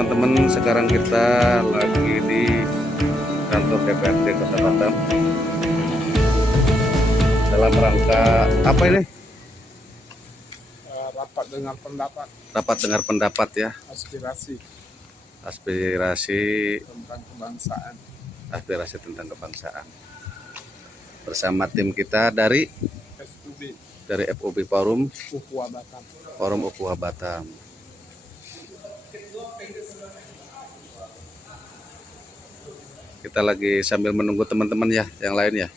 teman-teman, sekarang kita lagi di kantor DPRD Kota Batam dalam rangka apa ini? Rapat dengar pendapat, Rapat dengar pendapat ya, aspirasi tentang kebangsaan bersama tim kita dari FUB Forum Ukhuwah Batam. Kita lagi sambil menunggu teman-teman ya, yang lain ya.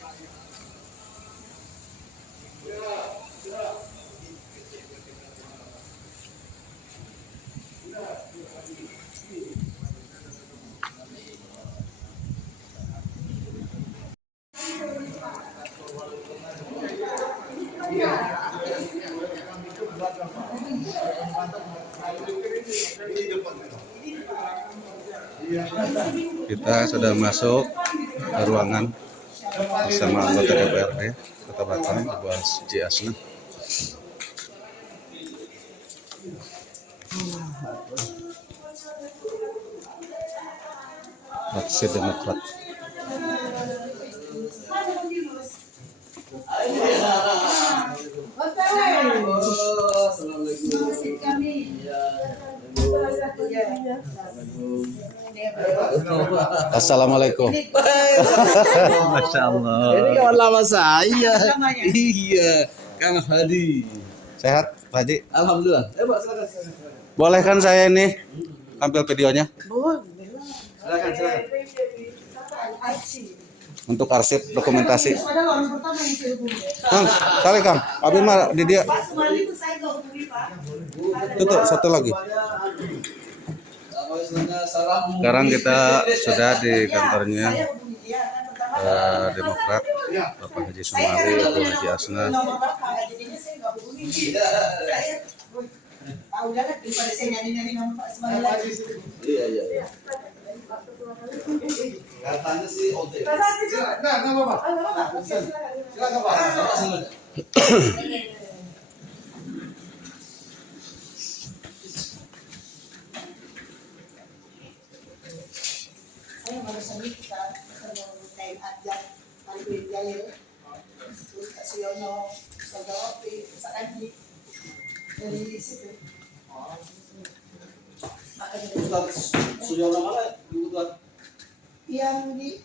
Kita sudah masuk ke ruangan bersama anggota DPRD Kota Batam, Ibu Haji Asna. Fraksi Demokrat. Assalamualaikum. Masya Allah. Ini kawan lama saya. Iya, Kang Hadi. Sehat, Pak Haji? Alhamdulillah. Pak, silakan. Boleh kan saya ini tampil videonya? Silakan. Untuk arsip dokumentasi. Kang, kali Kang. Abi mah di dia. Tutup satu lagi. Sekarang kita sudah di kantornya Demokrat, Bapak Haji Sumari, Ibu Haji Asna. Iya. Katanya sih oke. Silakan Pak. Saya barusan kita ketemu kain ajar Alvin Jalil, terus Kak Siono, Sagawapi, Sakandi dari situ. Ustaz Suyono mana dibutuhkan? Yang di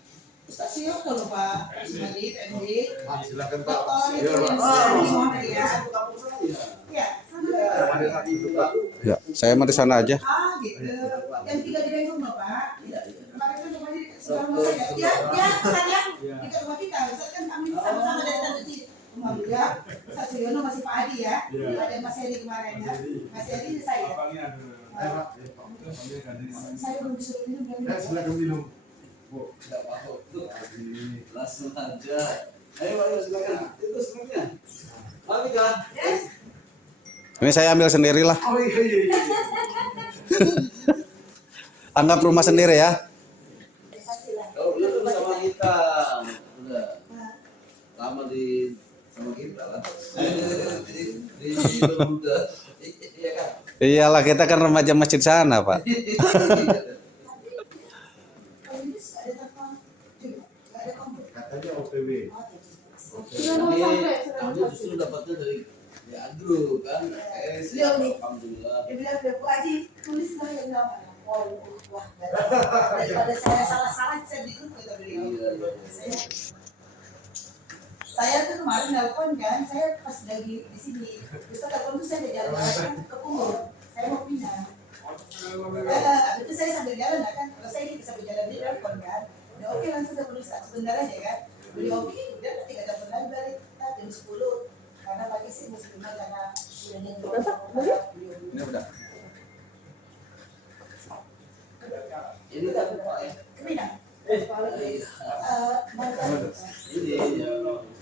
stasiun kalau Pak Ismail MD. Silakan Pak. Ya, saya mau di sana aja. Gitu. Yang tiga di Bandung Pak. Kemarin kan rumah di sebelah saya. Saya di rumah kita. Saya kan kami sama-sama dari tadi. Rumah beliau, Ustaz Suyono masih Pak Adi ya. Ada Mas Heri kemarin ya. Mas Heri saya. Saya belum disuruh minum. Silakan minum. Bu, tidak apa-apa. Langsung aja. Ayo silakan. Itu sebenarnya. Mari Kak. Ini saya ambil sendirilah. Oh iya. Anggap rumah sendiri ya. Kalau dulu sama kita. Udah. Lama sama kita lah. Di udah. Iya kan? Iyalah, kita kan remaja masjid sana, Pak. Katanya OPW. Kami justru dapatnya dari Andrew kan. Alhamdulillah. Dia bilang, Bu Haji, tulis lah yang nama. Wah, daripada saya salah-salah, saya di grup kata beliau. Saya tuh kemarin nelpon kan, saya pas lagi di sini. Terus telepon tuh saya di jalan ke Kumur. Saya mau pindah. Habis itu saya sambil jalan kan, kalau saya ini sambil jalan dia nelpon kan. Ya oke, langsung saya tulis sebentar aja kan. Beliau oke, udah nanti gak telepon lagi balik jam 10. Karena pagi sih mesti rumah karena udah nyentuh. Ini udah. Ini kan Pak ya. Kemina?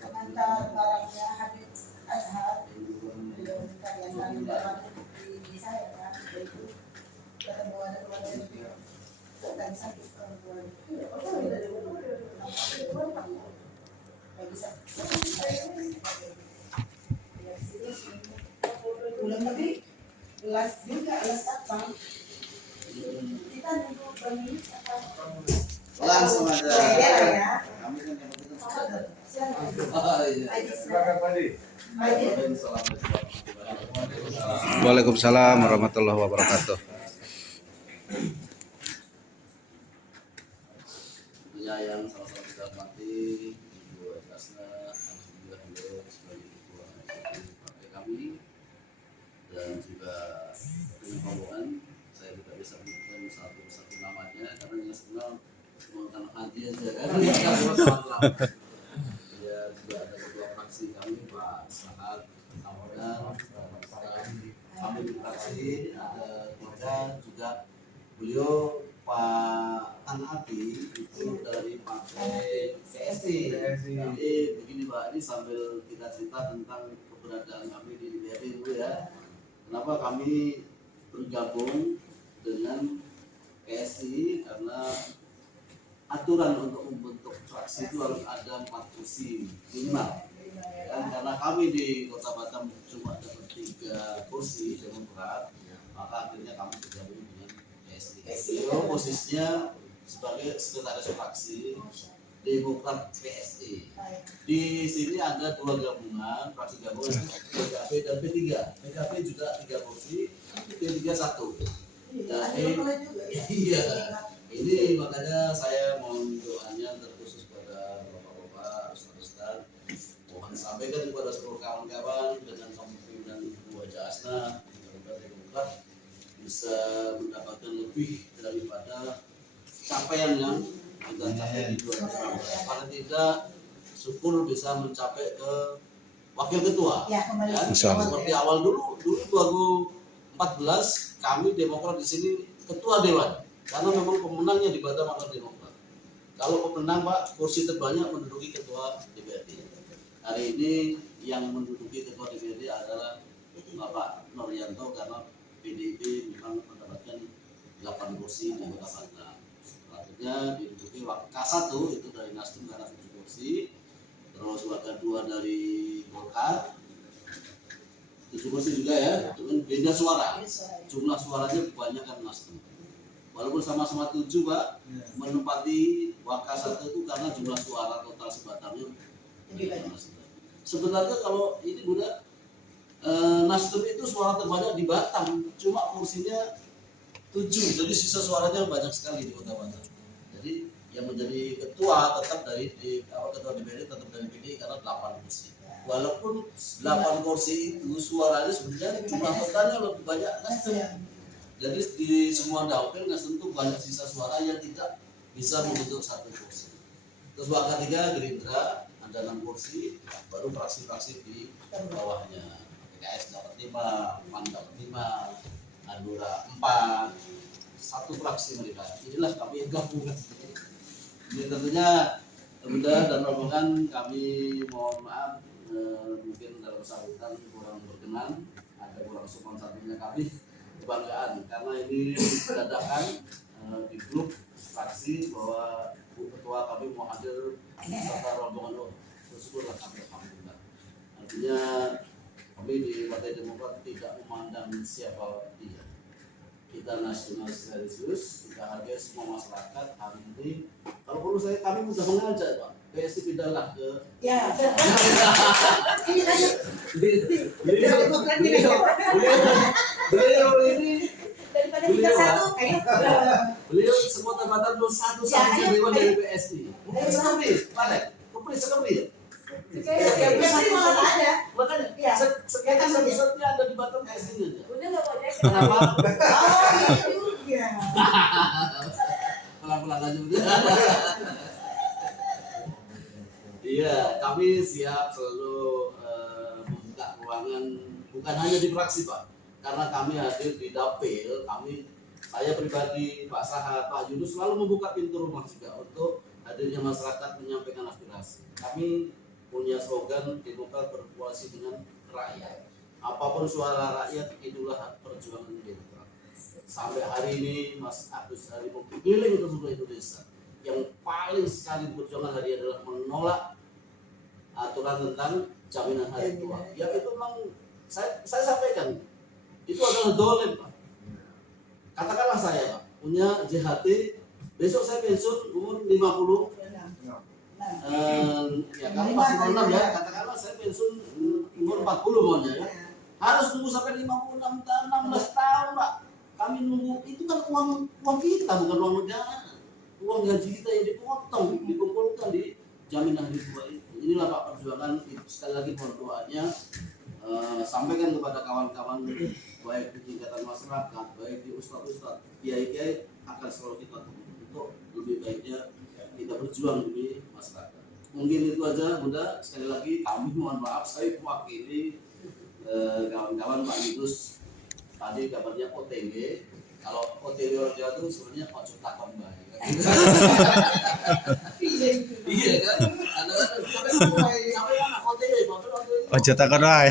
Pengantar barangnya Habib Azhar. Beliau minta diantarin barang di saya kan. Itu ketemu ada keluarga beliau. Dan sakit perempuan. Gak bisa. Bulan lebih, gelas juga, gelas apa? silakan untuk berminus atau Langsung aja. ya ya. Kami kan yang penting Silakan. Oh iya. Aidi silakan. Aidi. Waalaikumsalam warahmatullahi wabarakatuh. Tentunya yang sama-sama kita hormati Ibu Kasna, Alhamdulillah beliau sebagai ketua partai kami, dan juga dengan rombongan saya tidak bisa menyebutkan satu namanya karena yang kenal cuma karena hati aja kan. Ya juga ada ketua fraksi kami Pak Sahat Tawadan, kami di fraksi ada tiga juga beliau Pak Tanati itu dari partai CSI. Jadi begini Pak, ini sambil kita cerita tentang keberadaan kami di DPRD dulu ya. Kenapa kami bergabung dengan PSI? Karena aturan untuk membentuk fraksi itu harus ada 4 kursi minimal. Dan karena kami di Kota Batam cuma dapat 3 kursi Demokrat, maka akhirnya kami bergabung dengan PSI. Beliau posisinya sebagai sekretaris fraksi Demokrat PSI. Di sini ada 2 gabungan, fraksi gabungan PKB dan P3. PKB juga 3 kursi, P3 1. Iya. Ini makanya saya mohon doanya terkhusus pada bapak-bapak, ustaz-ustaz. Mohon sampaikan kepada seluruh kawan-kawan dengan kemungkinan Bu Haja Asna Demokrat bisa mendapatkan lebih daripada capaian yang kita capai di 2019. Paling tidak syukur bisa mencapai ke wakil ketua. Ya, kembali. Ya, seperti awal dulu 2014 kami Demokrat di sini ketua dewan. Karena memang pemenangnya di Batam adalah Demokrat. Kalau pemenang Pak, kursi terbanyak menduduki ketua DPRD. Hari ini yang menduduki ketua DPRD adalah Bapak Nuryanto karena PDIP memang mendapatkan 8 kursi di Kota Batam. Selanjutnya diduduki K1 itu dari Nasdem karena 7 kursi. Terus K2 dari Golkar 7 kursi juga ya, dengan beda suara. Jumlah suaranya kebanyakan Nasdem. Walaupun sama-sama 7 Pak, menempati Waka 1 itu karena jumlah suara total sebatarnya lebih banyak. Sebenarnya kalau ini Bunda, Nasdem itu suara terbanyak di Batam, cuma kursinya 7, jadi sisa suaranya banyak sekali di Kota Batam. Jadi yang menjadi ketua tetap dari ketua DPRD tetap dari PDI karena 8 kursi. Walaupun 8 kursi itu suaranya sebenarnya jumlah totalnya lebih banyak Nasdem. Jadi di semua dapil Nasdem itu banyak sisa suara yang tidak bisa membentuk 1 kursi. Terus Waka 3 Gerindra ada 6 kursi, baru fraksi-fraksi di bawahnya. PKS dapat 5, PAN dapat 5, Hanura 4, 1 fraksi mereka. Inilah kami yang gabungan. Ini tentunya Bunda dan rombongan kami mohon maaf mungkin dalam sambutan kurang berkenan, ada kurang sopan satunya kami kebanggaan karena ini dadakan di grup fraksi bahwa Bu Ketua kami mau hadir serta rombongan bersyukurlah kami alhamdulillah. Artinya kami di Partai Demokrat tidak memandang siapa dia. Kita nasionalis serius, kita hargai semua masyarakat. Hari ini kalau perlu kami mudah mengajak Pak, PSI pindahlah ke Ya, ini aja. Beliau ini Daripada kita satu, kayak beliau semua tempatan belum satu-satunya dewan dari PSI. Sekepri, mana? Sekepri. kayak PSI malah nggak ada. Makanya Ya. sekian satu-satunya ada di Batam PSI aja. Udah nggak mau jadi. Kenapa? Oh, iya juga. Pelan-pelan aja udah. Iya, kami siap selalu membuka ruangan bukan hanya di fraksi Pak, karena kami hadir di dapil, saya pribadi, Pak Sahat, Pak Yunus selalu membuka pintu rumah juga untuk hadirnya masyarakat menyampaikan aspirasi. Kami punya slogan Demokrat berkoalisi dengan rakyat. Apapun suara rakyat, itulah perjuangan Demokrat. Sampai hari ini Mas Agus Harimurti keliling ke seluruh Indonesia. Yang paling sekali perjuangan hari adalah menolak aturan tentang jaminan hari tua. Ya itu memang saya sampaikan itu adalah dolen Pak. Katakanlah saya Pak, punya JHT. Besok saya pensiun umur 50. Ya kamu masih 06 ya, katakanlah saya pensiun umur 40 maunya ya. Harus nunggu sampai 56 tahun, 16 tahun Pak. Kami nunggu, itu kan uang kita, bukan uang negara. Uang gaji kita yang dipotong, dikumpulkan di jaminan hari tua itu. Inilah Pak perjuangan itu. Sekali lagi mohon doanya, sampaikan kepada kawan-kawan baik di tingkatan masyarakat, baik di ustadz-ustadz, kiai-kiai, akan selalu kita tunggu untuk lebih baiknya kita berjuang demi masyarakat. Mungkin itu aja Bunda. Sekali lagi kami mohon maaf, saya mewakili kawan-kawan Pak Yunus. Tadi kabarnya OTW. Kalau OTW orang Jawa itu sebenarnya ojo takon bae. Iya kan? Sampai mana OTW, Ojo takon wae.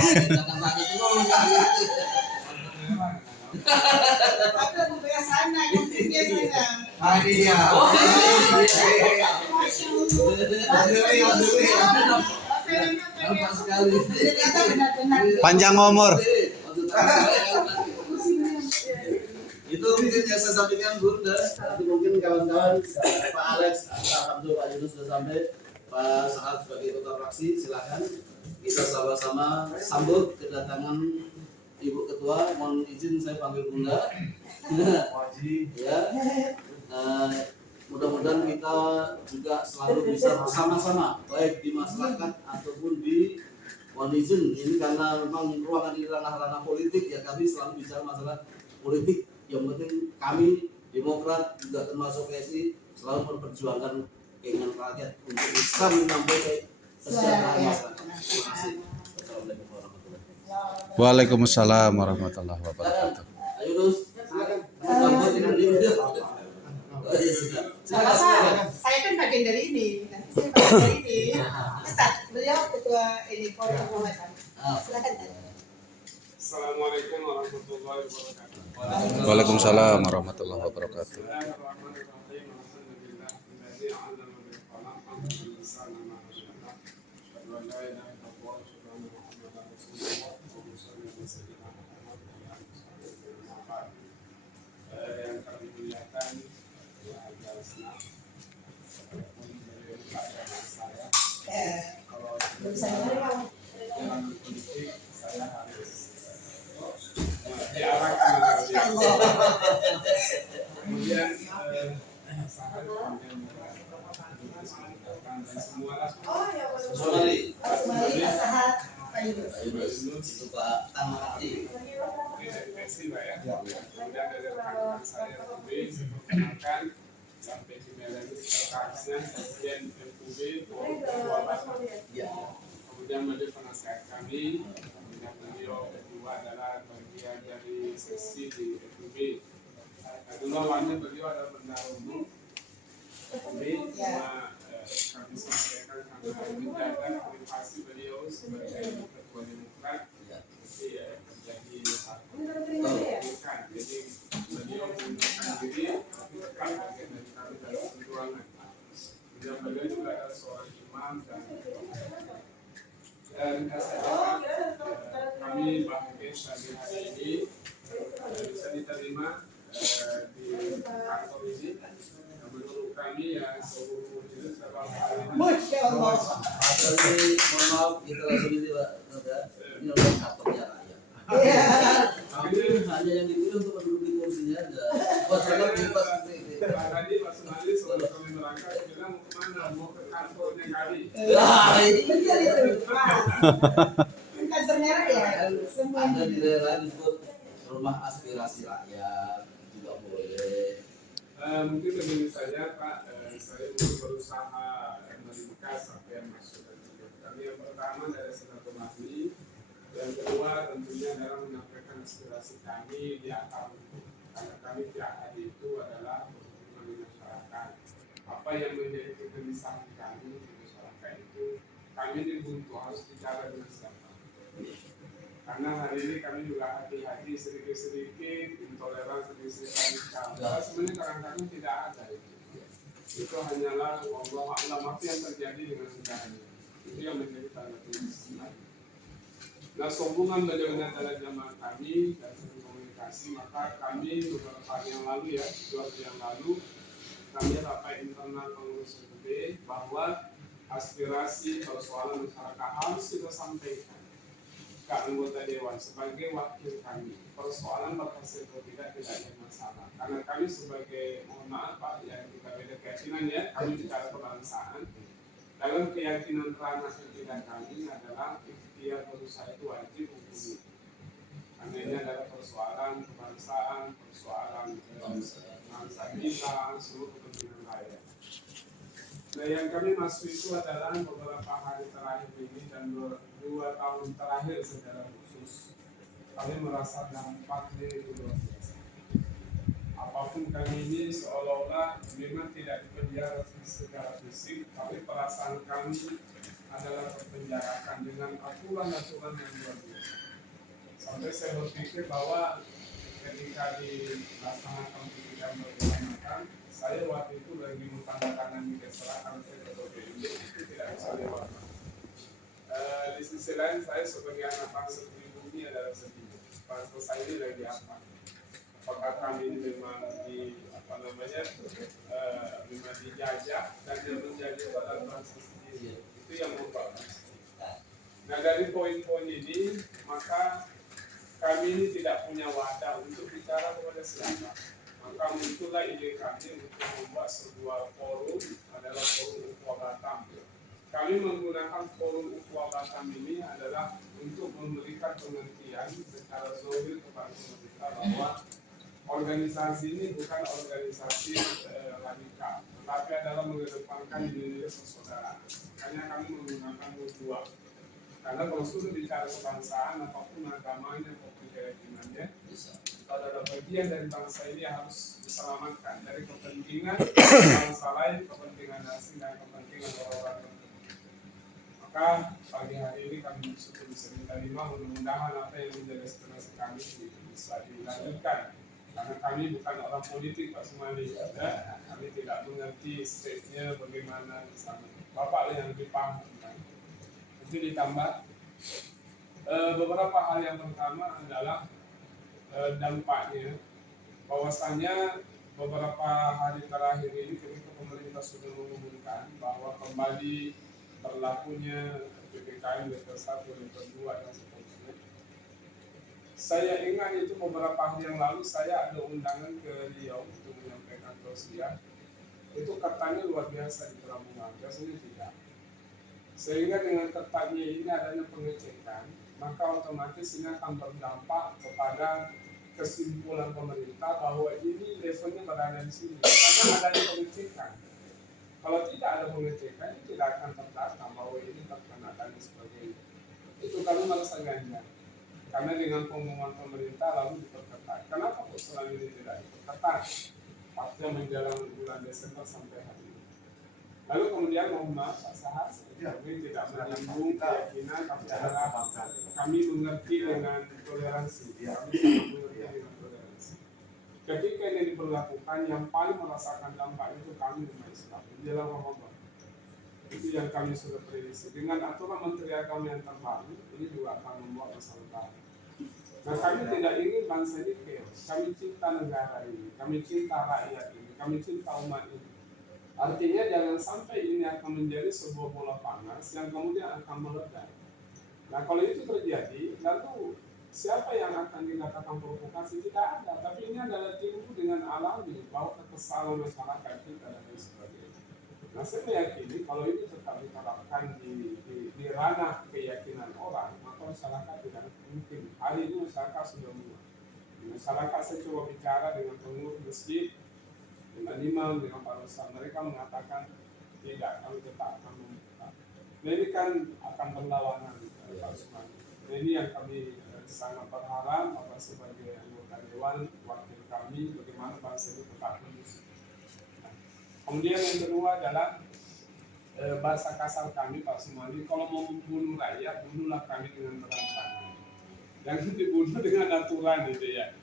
Ada kebiasaan yang biasanya. Iya. Gampang sekali. Ternyata benar-benar. Panjang umur. Itu mungkin yang saya sampaikan Bunda. Nanti mungkin kawan-kawan Pak Alex, Alhamdulillah Pak Yunus sudah sampai, Pak Sahat sebagai ketua fraksi, silakan kita sama-sama sambut kedatangan Ibu Ketua. Mohon izin saya panggil Bunda. Ya. Mudah-mudahan kita juga selalu bisa bersama-sama, baik di masyarakat ataupun di Wanizen. Ini karena memang ruangan ini ranah-ranah politik, ya kami selalu bicara masalah politik. Yang penting kami Demokrat juga termasuk PSI selalu memperjuangkan keinginan rakyat untuk bisa menyampaikan kesejahteraan masyarakat. Terima kasih. Assalamualaikum warahmatullahi wabarakatuh. Waalaikumsalam warahmatullahi wabarakatuh. Ayo Rus, silakan. Saya kan bagian dari ini, nanti saya bagian dari ini. Ustaz, beliau ketua ini forum Muhammadiyah. Silakan. Assalamualaikum warahmatullahi wabarakatuh. Waalaikumsalam warahmatullahi wabarakatuh. Bismillahirrahmanirrahim. Alhamdulillah, alladzi 'allama bil qalam, 'allama al-insana ma 'allama. Asyhadu an la ilaha illallah wa asyhadu anna Muhammadan rasulullah. Allahumma shalli ala sayyidina Muhammad wa ala alihi wa sahbihi. Yang kami muliakan keluarga Senam, dari saya, kalau dalam politik saya harus diarahkan agar dia. Kemudian sangat kemudian dan semua lah. Sorry. Kembali Pak Sahat, Pak Yunus. Itu Pak Tamati. Ini dari PSI Pak ya. Kemudian dari rekan-rekan saya FUB, saya perkenalkan sampai di Melani sekretarisnya Sekjen FUB Ketua Bapak. Kemudian menjadi penasehat kami. Kemudian beliau kedua adalah bagian dari sesi di FUB. Dulu awalnya beliau adalah pendahulu FUB, cuma kami sampaikan karena menjaga privasi beliau sebagai ketua Demokrat. Jadi terjadi satu bukan, jadi beliau mengundurkan diri tapi tetap bagian dari kami dalam perjuangan. Kemudian beliau juga adalah seorang imam dan kami bahagia sekali hari ini bisa diterima di kantor ini. Menurut kami ya seluruh jenis dalam hal ini. Masya Allah. Jadi mohon maaf kita langsung ini Pak. Ini adalah kantornya rakyat. Kami hanya yang dipilih untuk menduduki kursinya aja. Buat saya bebas seperti ini. Tadi Pak Sumali sebelum kami berangkat bilang mau kemana? Mau ke kantornya kami. Ini Betul itu. Kan kantor merah ya. Semua ada di daerah disebut rumah aspirasi rakyat juga boleh. Mungkin begini saja Pak, saya untuk berusaha meringkas apa yang masuk dan kami yang pertama dari silaturahmi, yang kedua tentunya adalah menyampaikan aspirasi kami di akar hukum, karena kami pihak tadi itu adalah berhubungan masyarakat. Apa yang menjadi kegelisahan kami di masyarakat itu kami ini buntu harus bicara dengan siapa. Karena hari ini kami juga hati-hati sedikit-sedikit intoleran sedikit-sedikit kami sebenarnya kadang-kadang tidak ada itu hanyalah Allah alam apa yang terjadi dengan sejarahnya itu yang menjadi tanda tanya. Nah sombongan bagaimana dalam jamaah kami dan komunikasi kasih. Maka kami beberapa hari yang lalu ya, 2 hari yang lalu, kami rapat internal pengurus UB bahwa aspirasi persoalan masyarakat harus kita sampaikan ke anggota dewan sebagai wakil kami. Persoalan berhasil atau tidak ada masalah. Karena kami sebagai, mohon maaf Pak, ya kita beda keyakinan ya, kami bicara kebangsaan. Dalam keyakinan ranah ketiga kami adalah ikhtiar berusaha itu wajib hukum. Karena ini adalah persoalan kebangsaan, persoalan bangsa kita, seluruh kepentingan rakyat. Nah, yang kami maksud itu adalah beberapa hari terakhir ini dan 2 tahun terakhir secara khusus kami merasa dampaknya itu luar biasa. Apapun kami ini seolah-olah memang tidak dipenjara secara fisik, tapi perasaan kami adalah terpenjarakan dengan aturan-aturan yang luar biasa. Sampai saya berpikir bahwa ketika dilaksanakan pendidikan berkelanjutan, saya waktu itu lagi menandatangani keserakahan PDB itu tidak bisa lewat. Di sisi lain saya sebagai anak bangsa pribumi adalah sedih. Bangsa saya ini lagi apa? Apakah kami ini memang memang dijajah dan yang menjadi itu adalah bangsa sendiri. Itu yang membuat. Nah dari poin-poin ini maka kami ini tidak punya wadah untuk bicara kepada siapa. Maka muncullah ide kami untuk membuat sebuah forum, adalah forum Ukhuwah Batam. Kami menggunakan forum Ukhuwah Batam ini adalah untuk memberikan pengertian secara zahir kepada pemerintah bahwa organisasi ini bukan organisasi radikal, tetapi adalah mengedepankan nilai persaudaraan. Makanya kami menggunakan dua. Karena kalau sudah bicara kebangsaan, apapun agamanya, apapun keyakinannya, itu adalah bagian dari bangsa ini harus diselamatkan dari kepentingan bangsa lain, kepentingan asing, dan kepentingan orang-orang tertentu. Maka pagi hari ini kami bersyukur bisa diterima, mudah-mudahan apa yang menjadi aspirasi kami bisa dilanjutkan. Karena kami bukan orang politik Pak Sumali, ya. Kami tidak mengerti stage-nya bagaimana di sana. Bapak yang lebih paham. Itu ditambah beberapa hal yang pertama adalah dampaknya, bahwasannya beberapa hari terakhir ini ketika pemerintah sudah mengumumkan bahwa kembali berlakunya PPKM level 1, level 2 dan seterusnya. Saya ingat itu beberapa hari yang lalu saya ada undangan ke Riau untuk menyampaikan tausiah. Itu katanya luar biasa di Lamongan, biasanya tidak. Sehingga dengan ketatnya ini adanya pengecekan, maka otomatis ini akan berdampak kepada kesimpulan pemerintah bahwa ini levelnya berada di sini. Karena adanya pengecekan. Kalau tidak ada pengecekan, itu tidak akan terdata bahwa ini terkena dan sebagainya. Itu kami merasa ganjal. Karena dengan pengumuman pemerintah lalu diperketat. Kenapa kok selama ini tidak diperketat? Pasca menjelang bulan Desember sampai hari ini. Lalu kemudian mohon maaf Pak Sahar, kami tidak menyinggung keyakinan, tapi adalah kami mengerti dengan toleransi. Kami mengerti dengan toleransi. Ketika ini diberlakukan, yang paling merasakan dampak itu kami umat Islam menjelang Ramadan. Itu yang kami sudah prediksi. Dengan aturan Menteri Agama yang terbaru, ini juga akan membuat masalah baru. Nah kami tidak ingin bangsa ini chaos. Kami cinta negara ini, kami cinta rakyat ini, kami cinta umat ini. Artinya jangan sampai ini akan menjadi sebuah bola panas yang kemudian akan meledak. Nah kalau itu terjadi, lalu siapa yang akan dikatakan provokasi? Tidak ada. Tapi ini adalah timbul dengan alami bahwa kekesalan masyarakat kita dan lain sebagainya. Nah saya meyakini kalau ini tetap diterapkan di ranah keyakinan orang, maka masyarakat tidak mungkin. Hari ini masyarakat sudah mulai. Masyarakat saya coba bicara dengan pengurus masjid, dengan imam, dengan para ustaz, mereka mengatakan tidak, kami tetap akan membuka. Nah ini kan akan berlawanan Pak Usman. Nah ini yang kami sangat berharap Bapak sebagai anggota dewan, wakil kami, bagaimana bangsa ini tetap kondusif. Nah, kemudian yang kedua adalah bahasa kasar kami Pak Sumali, kalau mau membunuh rakyat, bunuhlah kami dengan terang-terangan. Jangan dibunuh dengan aturan gitu ya.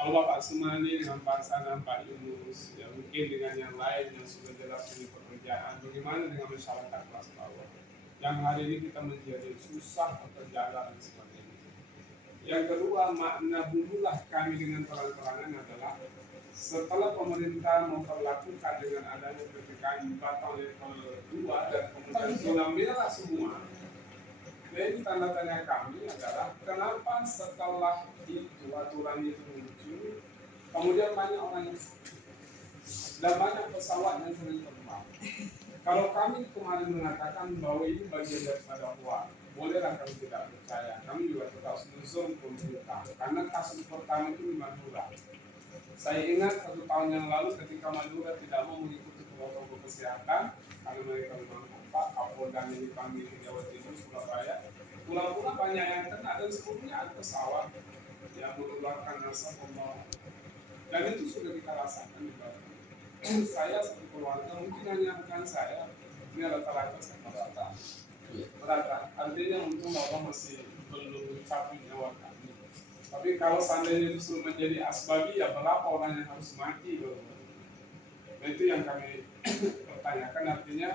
Kalau Bapak Sumali dengan pasangan Pak Yunus, ya mungkin dengan yang lain yang sudah jelas punya pekerjaan, bagaimana dengan masyarakat kelas bawah yang hari ini kita menjadi susah pekerjaan dan sebagainya. Yang kedua, makna bunuhlah kami dengan terang-terangan adalah setelah pemerintah memperlakukan dengan adanya PPKM batal level 2 dan kemudian zona merah semua, jadi tanda tanya kami adalah kenapa setelah itu aturan itu muncul, kemudian banyak orang yang sakit dan banyak pesawat yang sering terbang. Kalau kami kemarin mengatakan bahwa ini bagian daripada hoax, bolehlah kami tidak percaya. Kami juga tetap menunjuk pemerintah karena kasus pertama itu di Madura. Saya ingat 1 tahun yang lalu ketika Madura tidak mau mengikuti protokol kesehatan karena mereka memang Kapolda yang dipanggil ke Jawa Timur, Surabaya. Pula-pula banyak yang kena dan sebelumnya ada pesawat yang mengeluarkan asap pembawa. Dan itu sudah kita rasakan di Batam. Saya satu keluarga, mungkin hanya bukan saya, ini rata-rata saya merata. Artinya untung bahwa masih belum mencapai nyawa kami. Tapi kalau seandainya itu sudah menjadi asbabi, ya berapa orang yang harus mati? Nah itu yang kami pertanyakan. Artinya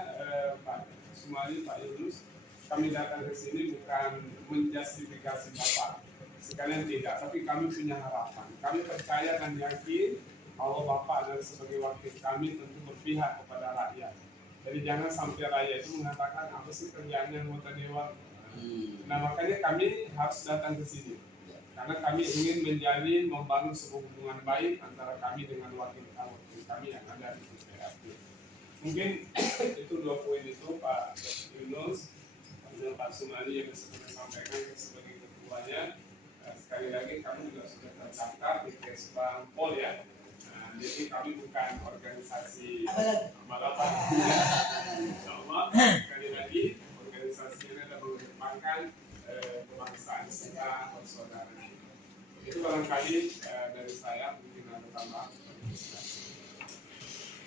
Pak Sumali, Pak Yunus, kami datang ke sini bukan menjustifikasi Bapak, sekalian tidak, tapi kami punya harapan. Kami percaya dan yakin bahwa Bapak adalah sebagai wakil kami tentu berpihak kepada rakyat. Jadi jangan sampai rakyat itu mengatakan apa sih kerjaannya anggota dewan. Nah makanya kami harus datang ke sini. Karena kami ingin menjalin, membangun sebuah hubungan baik antara kami dengan wakil kami yang ada di DPRD. Mungkin itu 2 poin itu Pak Yunus dan Pak Sumali yang bisa kami sampaikan sebagai ketuanya. Sekali lagi kami juga sudah terdaftar di Kesbang Pol ya. Jadi kami bukan organisasi balapan. Insyaallah sekali lagi organisasi ini adalah mengedepankan kebangsaan kita bersaudara. Itu barangkali dari saya, mungkin ada tambahan.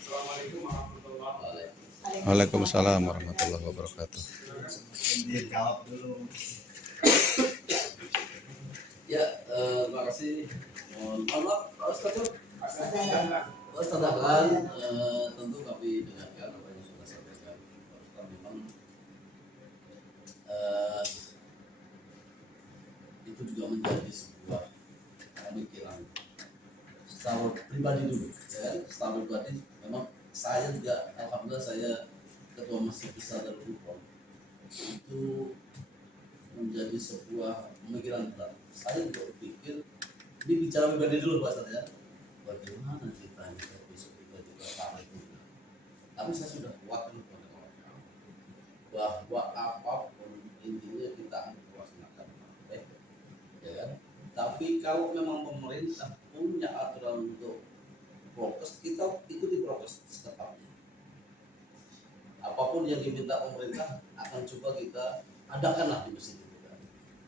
Assalamualaikum warahmatullahi wabarakatuh. Waalaikumsalam warahmatullahi wabarakatuh. Jawab dulu. Ya, terima kasih. Mohon maaf, Pak Ustadz. Ustadz Dahlan, tentu kami dengarkan apa yang sudah sampaikan Pak Ustadz. Memang itu juga menjadi sebuah pemikiran secara pribadi dulu, ya kan? Secara pribadi memang saya juga, alhamdulillah saya ketua masjid besar Darul Qur'an, itu menjadi sebuah pemikiran berat. Saya juga berpikir, ini bicara pribadi dulu Pak Ustadz ya, bagaimana ceritanya besok kita sampai itu. Tapi saya sudah wakil kepada kawan-kawan bahwa apapun intinya kita melaksanakan baik, ya kan? Tapi kalau memang pemerintah punya aturan untuk prokes, kita ikuti prokes seketatnya. Apapun yang diminta pemerintah akan coba kita adakanlah di masjid kita.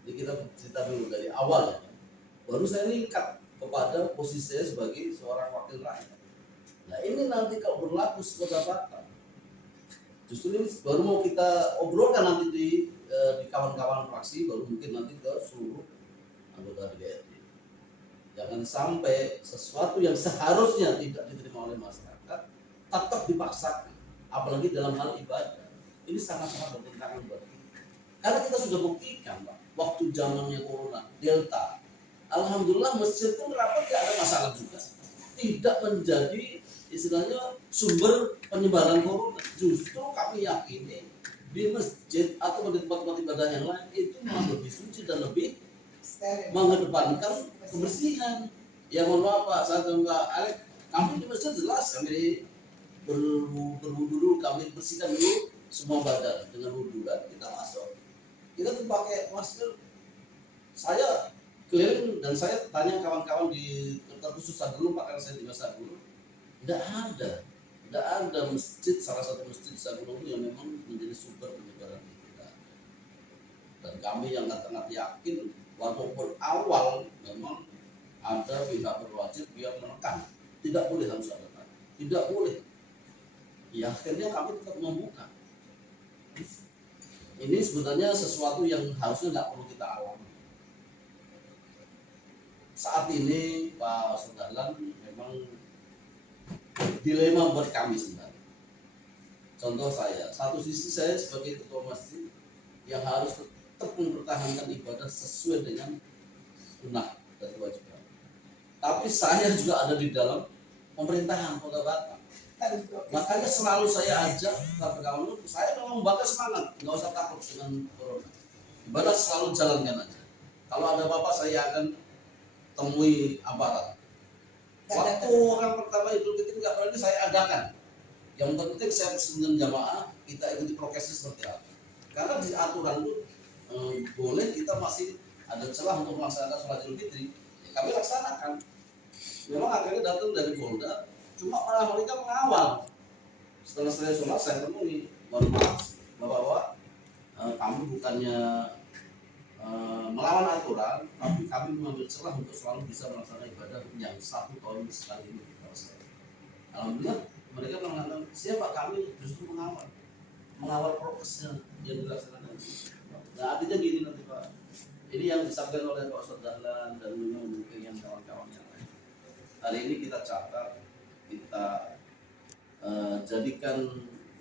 Jadi kita cerita dulu dari awal ya. Baru saya lingkap kepada posisi saya sebagai seorang wakil rakyat. Nah ini nanti kalau berlaku sekota Batam, justru ini baru mau kita obrolkan nanti di kawan-kawan fraksi, baru mungkin nanti ke seluruh anggota DPRD. Jangan sampai sesuatu yang seharusnya tidak diterima oleh masyarakat tetap dipaksakan, apalagi dalam hal ibadah. Ini sangat-sangat bertentangan buat kita. Karena kita sudah buktikan, Pak, waktu zamannya corona, Delta, alhamdulillah masjid pun rapat tidak ada masalah juga, tidak menjadi istilahnya sumber penyebaran corona. Justru kami yakini di masjid atau di tempat-tempat ibadah yang lain itu malah lebih suci dan lebih mengedepankan kebersihan. Ya mohon maaf Pak, saya Mbak Alek, kami di masjid jelas kami berwudu dulu, kami bersihkan dulu semua badan dengan wudu kan kita masuk. Kita tuh pakai masker. Saya keliling dan saya tanya kawan-kawan di khusus Sagulung, Pak, karena saya di Sagulung, tidak ada masjid, salah satu masjid Sagulung yang memang menjadi sumber penyebaran kita. Dan kami yang sangat yakin, walaupun awal memang ada pihak berwajib yang menekan, tidak boleh harus ada, tidak boleh. Ya akhirnya kami tetap membuka. Ini sebenarnya sesuatu yang harusnya tidak perlu kita alami. Saat ini Pak Dahlan memang dilema buat kami sebenarnya. Contoh saya, satu sisi saya sebagai ketua masjid yang harus tetap mempertahankan ibadah sesuai dengan benar dan kewajiban. Tapi saya juga ada di dalam pemerintahan Kota Batam. Makanya selalu saya ajak kawan-kawan, saya memang bakal semangat, nggak usah takut dengan corona. Ibadah selalu jalankan aja. Kalau ada apa-apa saya akan temui aparat. Waktu orang pertama Idul Fitri nggak berani saya adakan. Yang penting saya dengan jamaah kita ikuti prokesnya seperti apa. Karena di aturan itu boleh kita masih ada celah untuk melaksanakan sholat Idul Fitri, ya kami laksanakan. Memang akhirnya datang dari Polda, cuma malah mereka mengawal. Setelah saya sholat saya temui, mohon maaf Bapak-bapak, kami bukannya melawan aturan, tapi kami mengambil celah untuk selalu bisa melaksanakan ibadah yang 1 tahun sekali ini. Alhamdulillah mereka mengatakan siapa kami justru mengawal prokesnya yang dilaksanakan. Nah artinya gini nanti Pak, ini yang disampaikan oleh Pak Ustadz Dahlan dan mungkin yang kawan-kawan yang lain. Hari ini kita catat, kita jadikan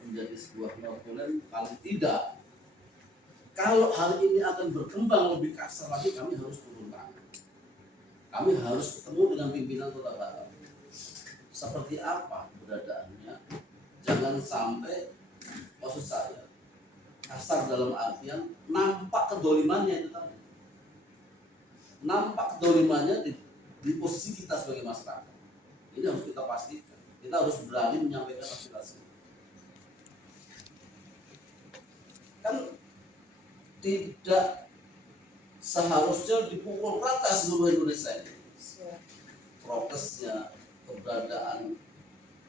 menjadi sebuah notulen. Paling tidak, kalau hal ini akan berkembang lebih kasar lagi, kami harus turun tangan. Kami harus ketemu dengan pimpinan Kota Batam. Seperti apa keberadaannya? Jangan sampai, maksud saya, kasar dalam artian nampak kedolimannya itu tadi. Nampak kedolimannya di posisi kita sebagai masyarakat. Ini harus kita pastikan. Kita harus berani menyampaikan aspirasi. Kan tidak seharusnya dipukul rata seluruh Indonesia ini. Prokesnya, keberadaan,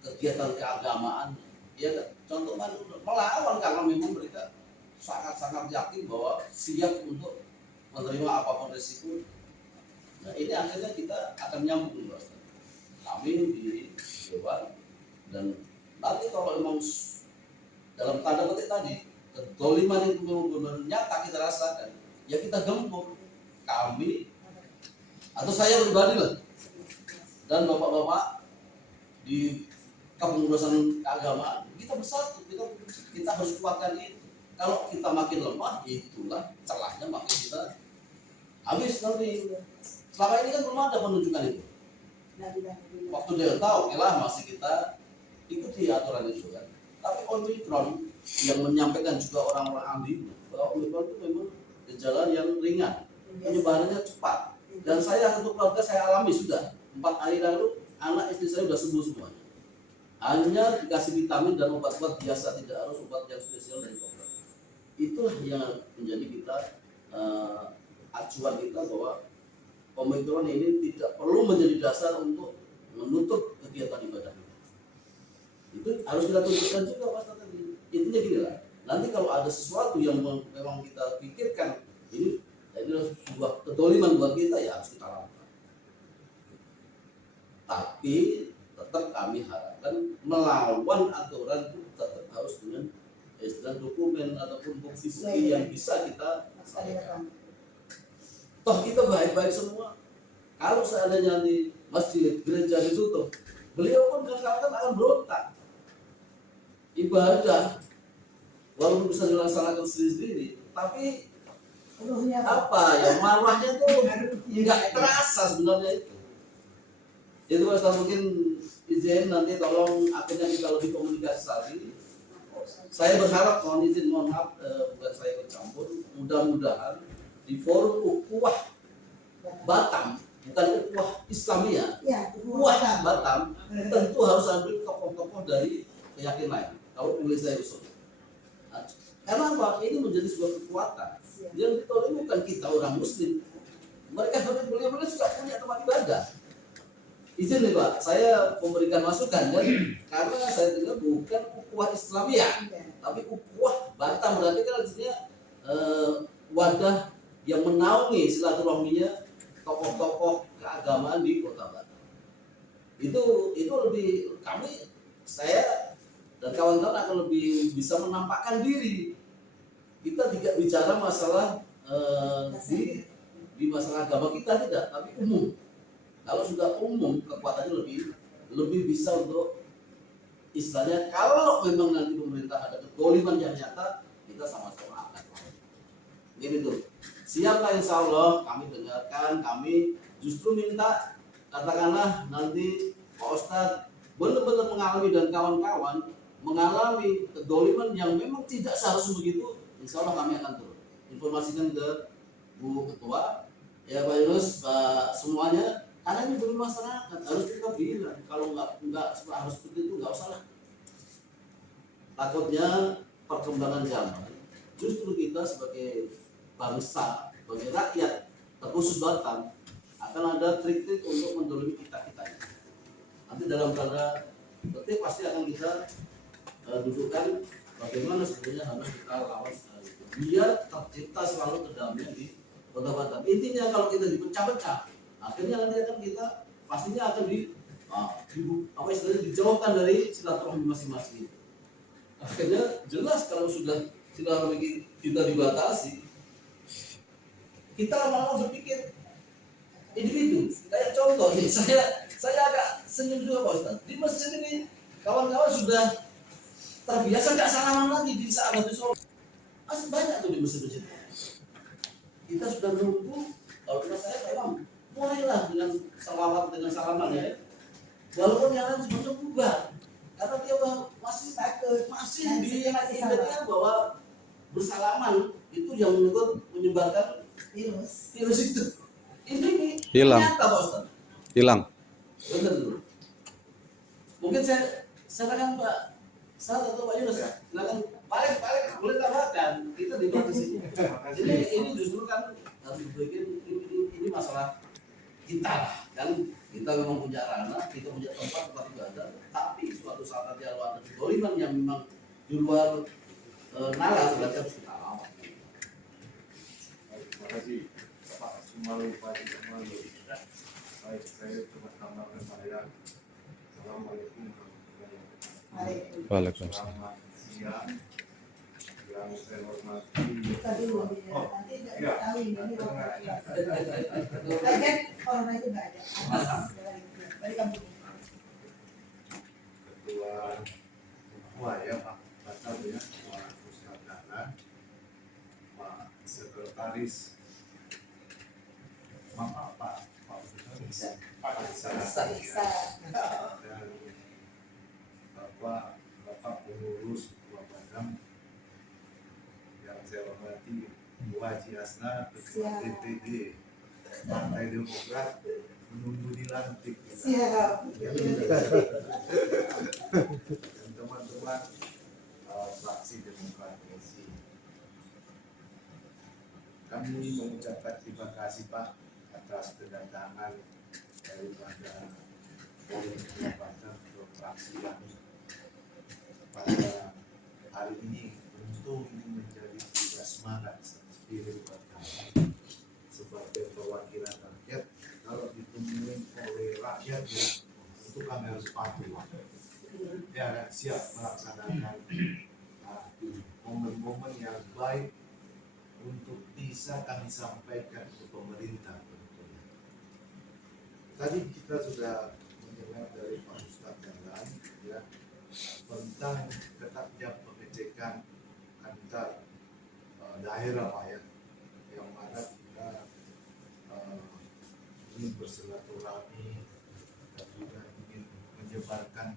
kegiatan keagamaan, ya contoh melawan karena memang mereka sangat-sangat yakin bahwa siap untuk menerima apapun resiko. Nah ini akhirnya kita akan nyambung Mas. Kami di Dewan, dan nanti kalau memang dalam tanda petik tadi kedoliman itu benar-benar nyata kita rasakan, ya kita gempur. Kami atau saya pribadi lah dan bapak-bapak di kepengurusan keagamaan, kita bersatu, kita harus kuatkan itu. Kalau kita makin lemah, itulah celahnya makin kita habis nanti. Selama ini kan belum ada penunjukan itu. Waktu Delta oke lah masih kita ikuti aturan itu kan. Tapi Omicron yang menyampaikan juga orang-orang ahli bahwa Omicron itu memang gejala yang ringan, penyebarannya cepat. Dan saya untuk keluarga saya alami sudah 4 hari lalu anak istri saya sudah sembuh semuanya. Hanya dikasih vitamin dan obat-obat biasa, tidak harus obat yang spesial dari dokter. Itulah yang menjadi kita acuan kita bahwa Omicron ini tidak perlu menjadi dasar untuk menutup kegiatan ibadah. Itu harus kita tunjukkan juga Mas tadi. Intinya gini lah. Nanti kalau ada sesuatu yang memang kita pikirkan ini adalah sebuah kedoliman buat kita, ya harus kita lakukan. Tapi tetap kami harapkan melawan aturan itu tetap harus dengan istilah dokumen ataupun bukti yang bisa kita sampaikan. Toh kita baik-baik semua. Kalau seandainya di masjid, gereja ditutup, beliau pun kadang-kadang akan berontak. Ibadah walaupun bisa dilaksanakan sendiri, tapi apa ya marahnya tuh nggak terasa sebenarnya itu. Itu Mas, mungkin izin nanti tolong akhirnya kita lebih komunikasi lagi. Saya berharap mohon izin, mohon maaf bukan saya bercampur, mudah-mudahan di forum ukhuwah Batam, bukan ukhuwah Islamiyah, ukhuwah Batam tentu harus ambil tokoh-tokoh dari keyakinan lain. Kalau boleh saya usul, nah, karena apa? Ini menjadi sebuah kekuatan yang ditolong bukan kita orang Muslim, mereka beliau-beliau juga punya tempat ibadah. Izin nih Pak, saya memberikan masukan kan, karena saya dengar bukan ukhuwah Islamiyah, tapi ukhuwah Batam, berarti kan artinya wadah yang menaungi silaturahminya tokoh-tokoh keagamaan di Kota Batam. Itu lebih saya dan kawan-kawan akan lebih bisa menampakkan diri. Kita tidak bicara masalah di masalah agama kita tidak, tapi umum. Kalau sudah umum kekuatannya lebih bisa untuk istilahnya kalau memang nanti pemerintah ada kedoliman yang nyata, kita sama-sama akan. Ini tuh Siaplah insya Allah, kami dengarkan, kami justru minta katakanlah nanti Pak Ustadz benar-benar mengalami dan kawan-kawan mengalami kedoliman yang memang tidak seharusnya begitu, insya Allah kami akan turun. Informasikan ke Bu Ketua, ya Pak Yunus, Pak semuanya, karena ini demi masyarakat harus kita bilang. Kalau nggak harus seperti itu nggak usah lah. Takutnya perkembangan zaman, justru kita sebagai bangsa, sebagai rakyat, terkhusus Batam, akan ada trik-trik untuk mendolimi kita-kitanya. Nanti dalam tanda petik pasti akan kita dudukkan bagaimana sebenarnya harus kita lawan biar tercipta selalu kedamaian di Kota Batam. Intinya kalau kita dipecah-pecah, akhirnya nanti akan kita pastinya akan apa istilahnya dijauhkan dari silaturahmi masing-masing. Akhirnya jelas kalau sudah silaturahmi kita dibatasi, kita lama-lama berpikir individu. Kayak contoh nih, saya agak senyum juga Pak Ustadz. Di masjid ini kawan-kawan sudah terbiasa nggak salaman lagi di saat habis sholat. Masih banyak tuh di masjid-masjid. Kita sudah menunggu. Kalau kita saya memang mulailah dengan salawat dengan salaman ya. Walaupun yang lain semuanya berubah, karena dia masih takut, masih diingatkan bahwa bersalaman itu yang menyebarkan virus itu. Ini Hilang. nyata Pak Ustaz. Hilang. Benar dulu. Mungkin saya silakan Pak Ustaz atau Pak Yunus ya. Silakan balik boleh tambahkan. Kita di sini. Jadi ini justru kan harus dibikin ini masalah kita lah. Kan kita memang punya ranah, kita punya tempat ibadah. Tapi suatu saat nanti kalau ada kedoliman yang memang di luar nalar, berarti harus kita lawan. Terima kasih Pak Sumaru, Pak Sumaru. Baik, saya cuma tambahkan saya. Assalamualaikum warahmatullahi wabarakatuh. Waalaikumsalam. Selamat siang. Yang saya hormati. Kita dulu nanti nggak Ya. tahu ini Lagian corona itu nggak ada. Balik kamu. Ketua ya Pak Batam ya, Pak Pustakanan, Pak Sekretaris, Pak Bisa. Bisa. Dan Bapak pengurus Ketua Batam yang saya hormati Bu Haji Asna, Ketua Siap. DPD Partai Demokrat, menunggu dilantik. Siap. Dan teman-teman fraksi Demokrat Indonesia. Kami mengucapkan terima kasih Pak atas kedatangan daripada Polres Batam ke fraksi kami pada hari ini. Tentu ini menjadi juga semangat spirit buat kami sebagai perwakilan rakyat. Kalau ditemui oleh rakyat ya itu kami harus patuh ya, siap melaksanakan momen-momen yang baik untuk bisa kami sampaikan ke pemerintah tentunya. Tadi kita sudah mendengar dari Pak Ustadz yang lain ya tentang ketatnya pengecekan antar daerah Pak ya, yang mana kita ingin bersilaturahmi dan juga ingin menyebarkan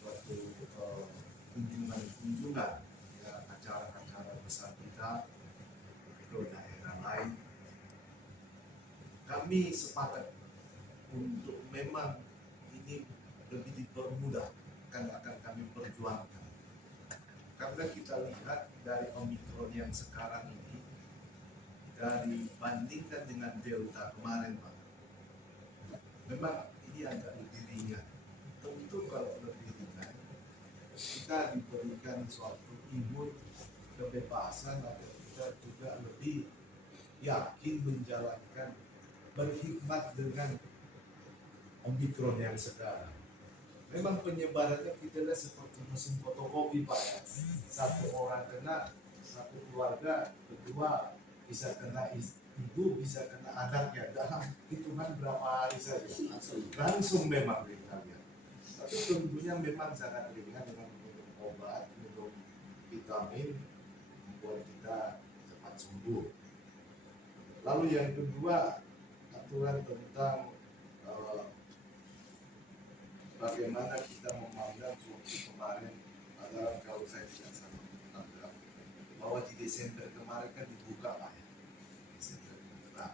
suatu kunjungan ya, acara-acara besar kita ke daerah lain. Kami sepakat untuk memang ini lebih dipermudah, akan kami perjuangkan karena kita lihat dari Omikron yang sekarang ini dari bandingkan dengan Delta kemarin Pak, memang ini agak lebih ringan. Tentu kalau lebih ringan kita diberikan suatu imun kebebasan agar kita juga lebih yakin menjalankan, berhikmat dengan Omikron yang sekarang. Memang penyebarannya kita lihat seperti mesin fotokopi Pak ya. Satu orang kena, satu keluarga, kedua bisa kena ibu, bisa kena anaknya dalam hitungan berapa hari saja. Langsung memang kita lihat. Tapi tentunya memang sangat ringan dengan minum obat, minum vitamin membuat kita cepat sembuh. Lalu yang kedua, aturan tentang bagaimana kita memandang seperti kemarin adalah, kalau saya tidak salah menganggap bahwa di Desember kemarin kan dibuka Pak ya. Desember dibuka.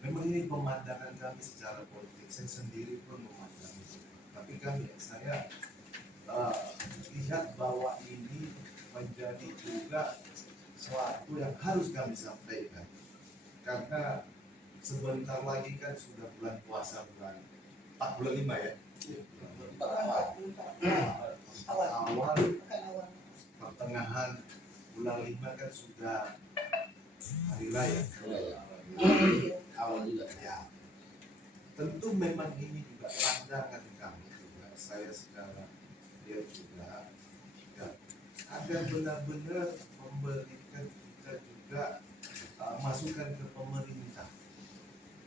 Memang ini pemandangan kami secara politik. Saya sendiri pun memandang itu. Tapi saya lihat bahwa ini menjadi juga sesuatu yang harus kami sampaikan. Karena sebentar lagi kan sudah bulan puasa, bulan 5 ya. Awal, pertengahan bulan 5 kan sudah hari raya. Awal juga. Ya, tentu memang ini juga pandangan kami juga, saya sekarang dia juga ya, agar benar-benar memberikan kita juga masukan ke pemerintah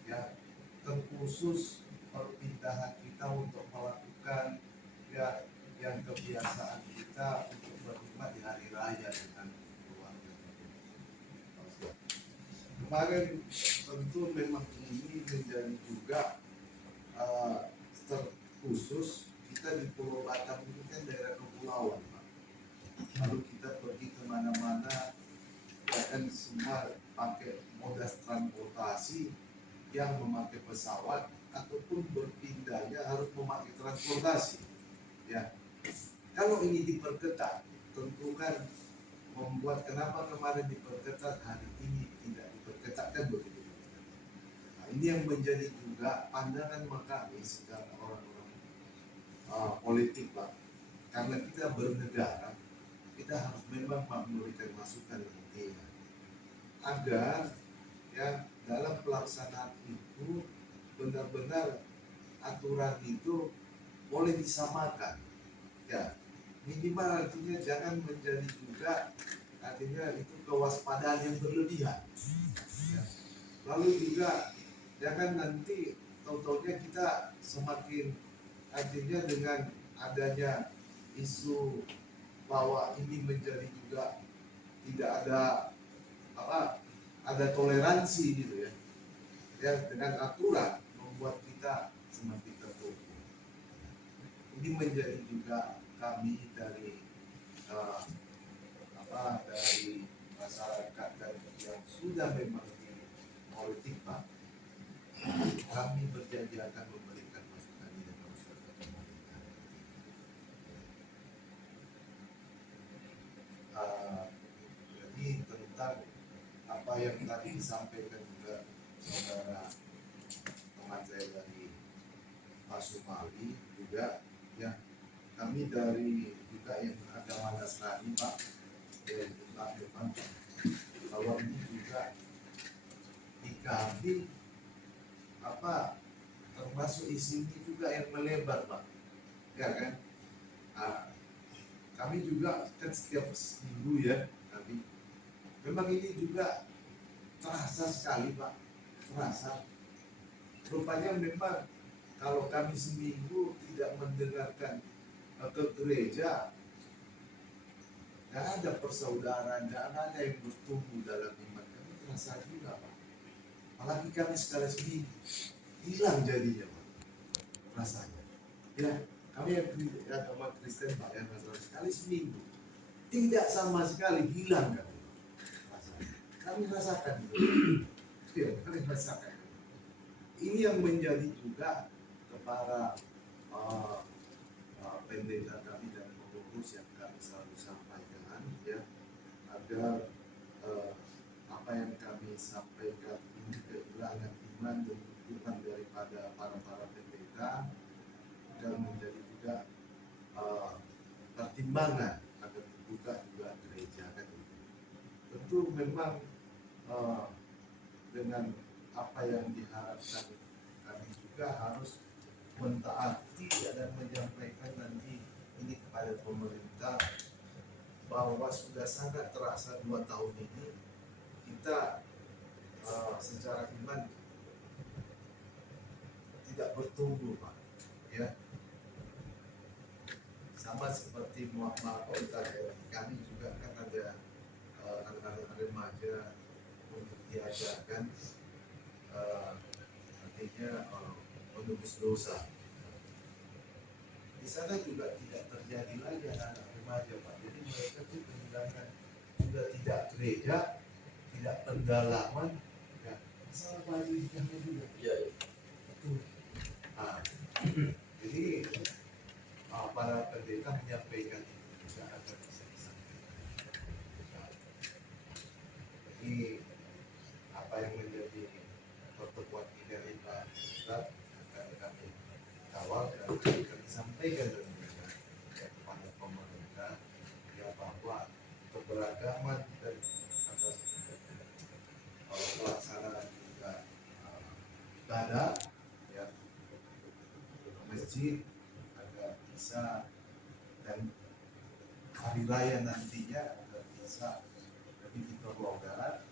ya, terkhusus perpindahan kita untuk melakukan ya yang kebiasaan kita untuk berkhidmat di hari raya dengan keluarga. Kemarin tentu memang ini menjadi juga terkhusus kita di Pulau Batam ini kan daerah kepulauan Pak. Lalu kita pergi kemana-mana ya kan semua pakai moda transportasi, yang memakai pesawat ataupun berpindahnya harus memakai transportasi ya. Kalau ini diperketat tentu kan membuat kenapa kemarin diperketat, hari ini tidak diperketatkan begitu. Nah, ini yang menjadi juga pandangan kami secara orang-orang politik Pak. Karena kita bernegara, kita harus memang memberikan masukan nantinya agar ya dalam pelaksanaan itu benar-benar aturan itu boleh disamakan ya, minimal artinya jangan menjadi juga artinya itu kewaspadaan yang berlebihan ya. Lalu juga jangan nanti tahu-taunya kita semakin artinya dengan adanya isu bahwa ini menjadi juga tidak ada toleransi gitu ya, dengan aturan membuat kita semakin terpukul. Ini menjadi juga kami dari dari masyarakat dan yang sudah memang di politik Pak, kami berjanji akan memberikan masukan ini dan masukan pemerintah. Jadi tentang apa yang tadi disampaikan juga saudara teman saya dari Pak Sumali juga ya, kami dari juga yang agama Nasrani Pak, dari Pak memang bahwa ini juga di kami termasuk isu ini juga yang melebar Pak ya kan. Kami juga kan setiap minggu ya, kami memang ini juga terasa sekali Pak, terasa. Rupanya memang kalau kami seminggu tidak mendengarkan ke gereja, tidak ada persaudaraan, tidak ada yang bertumbuh dalam iman. Kami terasa juga Pak. Apalagi kami sekali seminggu hilang jadinya Pak, rasanya. Ya, kami yang agama Kristen Pak yang sekali seminggu tidak sama sekali hilang kami. Kami rasakan ya, kami rasakan. Ini yang menjadi juga kepada pendeta kami dan pengurus yang kami selalu sampaikan ya, agar apa yang kami sampaikan ini kehilangan iman dan dukungan daripada para pendeta agar menjadi juga pertimbangan agar dibuka juga gereja kan. Tentu memang dengan apa yang diharapkan, kami juga harus mentaati dan menyampaikan nanti ini kepada pemerintah bahwa sudah sangat terasa 2 tahun ini kita secara iman tidak bertumbuh Pak ya, sama seperti Muhammad kami juga kan ada anak-anak remaja untuk diajarkan menebus dosa. Di sana juga tidak terjadi lagi anak-anak remaja, Pak. Jadi mereka itu kehilangan sudah tidak gereja, tidak pendalaman, ya masalah baju hijabnya juga. Iya. Betul. Nah, jadi para pendeta menyampaikan itu juga agar bisa disampaikan. Nah, jadi apa yang menjadi pertemuan ini Pak Ustaz akan kami kawal dan kami sampaikan tentunya ya, kepada pemerintah ya bahwa keberagaman dan atas pelaksanaan juga ibadah ya masjid agar bisa dan hari raya nantinya agar bisa lebih diperlonggar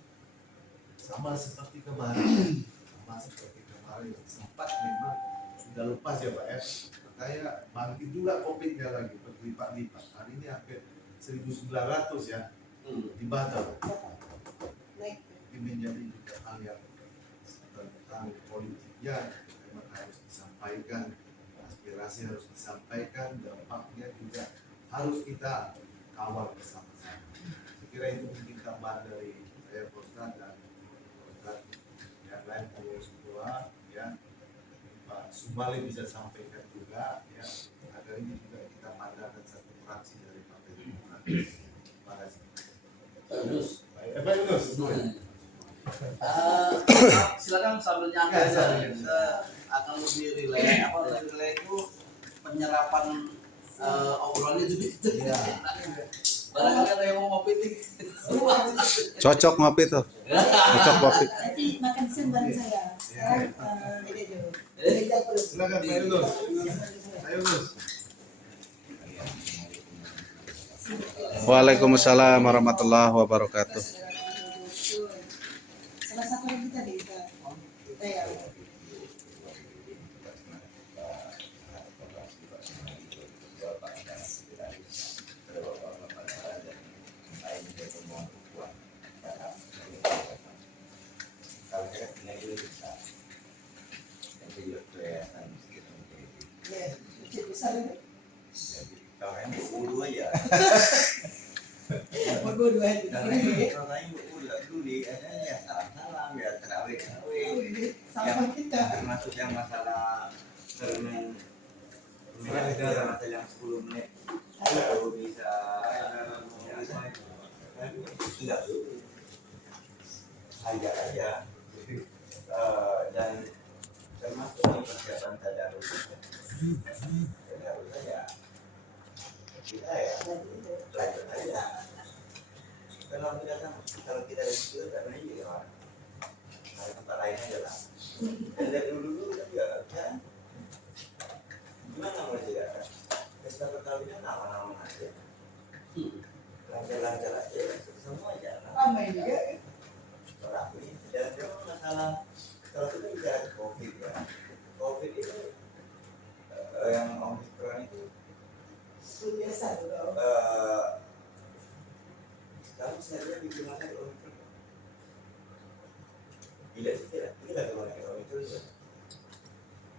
sama seperti kemarin sempat memang sudah lepas ya Pak ya, makanya bangkit juga COVID-nya lagi berlipat-lipat. Hari ini hampir 1.900 ya di Batam. Ini menjadi juga hal yang tentang politiknya memang harus disampaikan, aspirasi harus disampaikan, dampaknya juga harus kita kawal bersama-sama. Saya kira itu mungkin tambahan dari saya Ustaz dan Ustaz yang lain pengurus ketua ya, Pak Subali bisa sampaikan juga ya, agar ini juga kita pandangkan satu fraksi dari Partai Demokrat. Terima kasih. Pak Yunus. Silakan sambil nyantai saja. Kita akan lebih relay. Lebih relay itu penyerapan obrolannya juga. Iya. Barangkali ada yang mau ngopi nih. Cocok ngopi tuh. Cocok ngopi. Nanti makan siang bareng saya. Sekarang ini dulu. Silakan Pak Yunus. Pak Yunus. Waalaikumsalam warahmatullahi wabarakatuh. Salah satu yang kita bisa. Kita ya. Berdua itu. Sama kita. Termasuk yang masalah permen masalah yang 10 menit baru bisa tidak aja dan termasuk di persiapan tadarus saja kita ya lanjut aja kalau kita itu karena ini ya ada tempat lain aja lah dan dari dulu kan juga kan gimana mau juga pesta perkawinan nama aja lancar aja semua jalan Ramai juga. rapi dan memang masalah kalau kita bicara COVID ya, COVID itu yang Omicron itu Biasa dulu. kalau misalnya bikin masalah Omicron tidak sih tidak kalau pakai Omicron juga